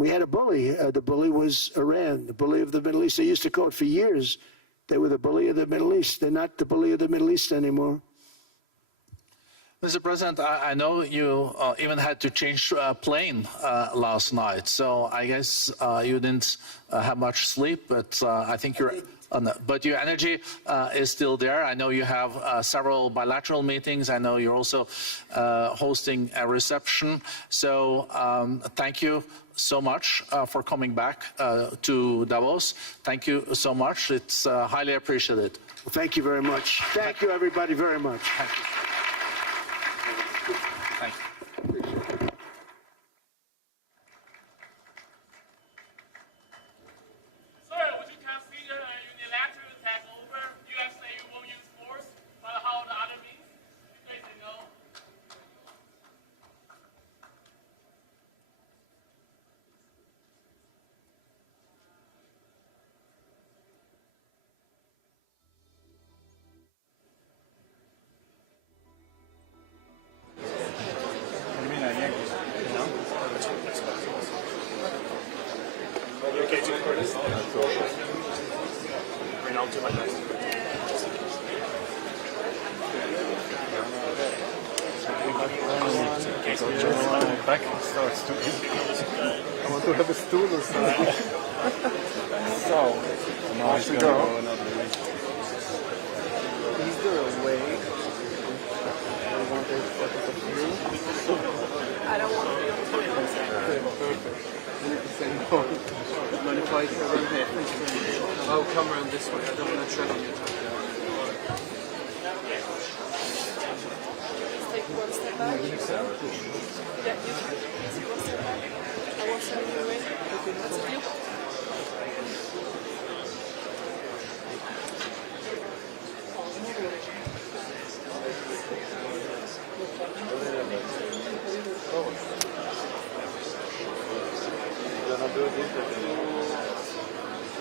we had a bully. The bully was Iran, the bully of the Middle East. They used to call it for years. They were the bully of the Middle East. They're not the bully of the Middle East anymore. Mr. President, I know you even had to change plane last night, so I guess you didn't have much sleep, but I think but your energy is still there. I know you have several bilateral meetings. I know you're also hosting a reception. So thank you so much for coming back to Davos. Thank you so much. It's highly appreciated. Well, thank you very much. Thank you, everybody, very much. Thank you. Thank you. Sir, would you consider a unilateral takeover? U.S. say you won't use force, but how the other means? You guys say no. Back starts to I want to have a stool or something. So, now it's going to go another way. Is there a way? I want a focus of you. I don't want to be on the way. Perfect. You need to say no. But if I go around here, I'll come around this way. I don't want to tread on your toe. Take one step back. Yeah, you can. Take one step back. I won't send you away. That's a deal. You're gonna do it differently.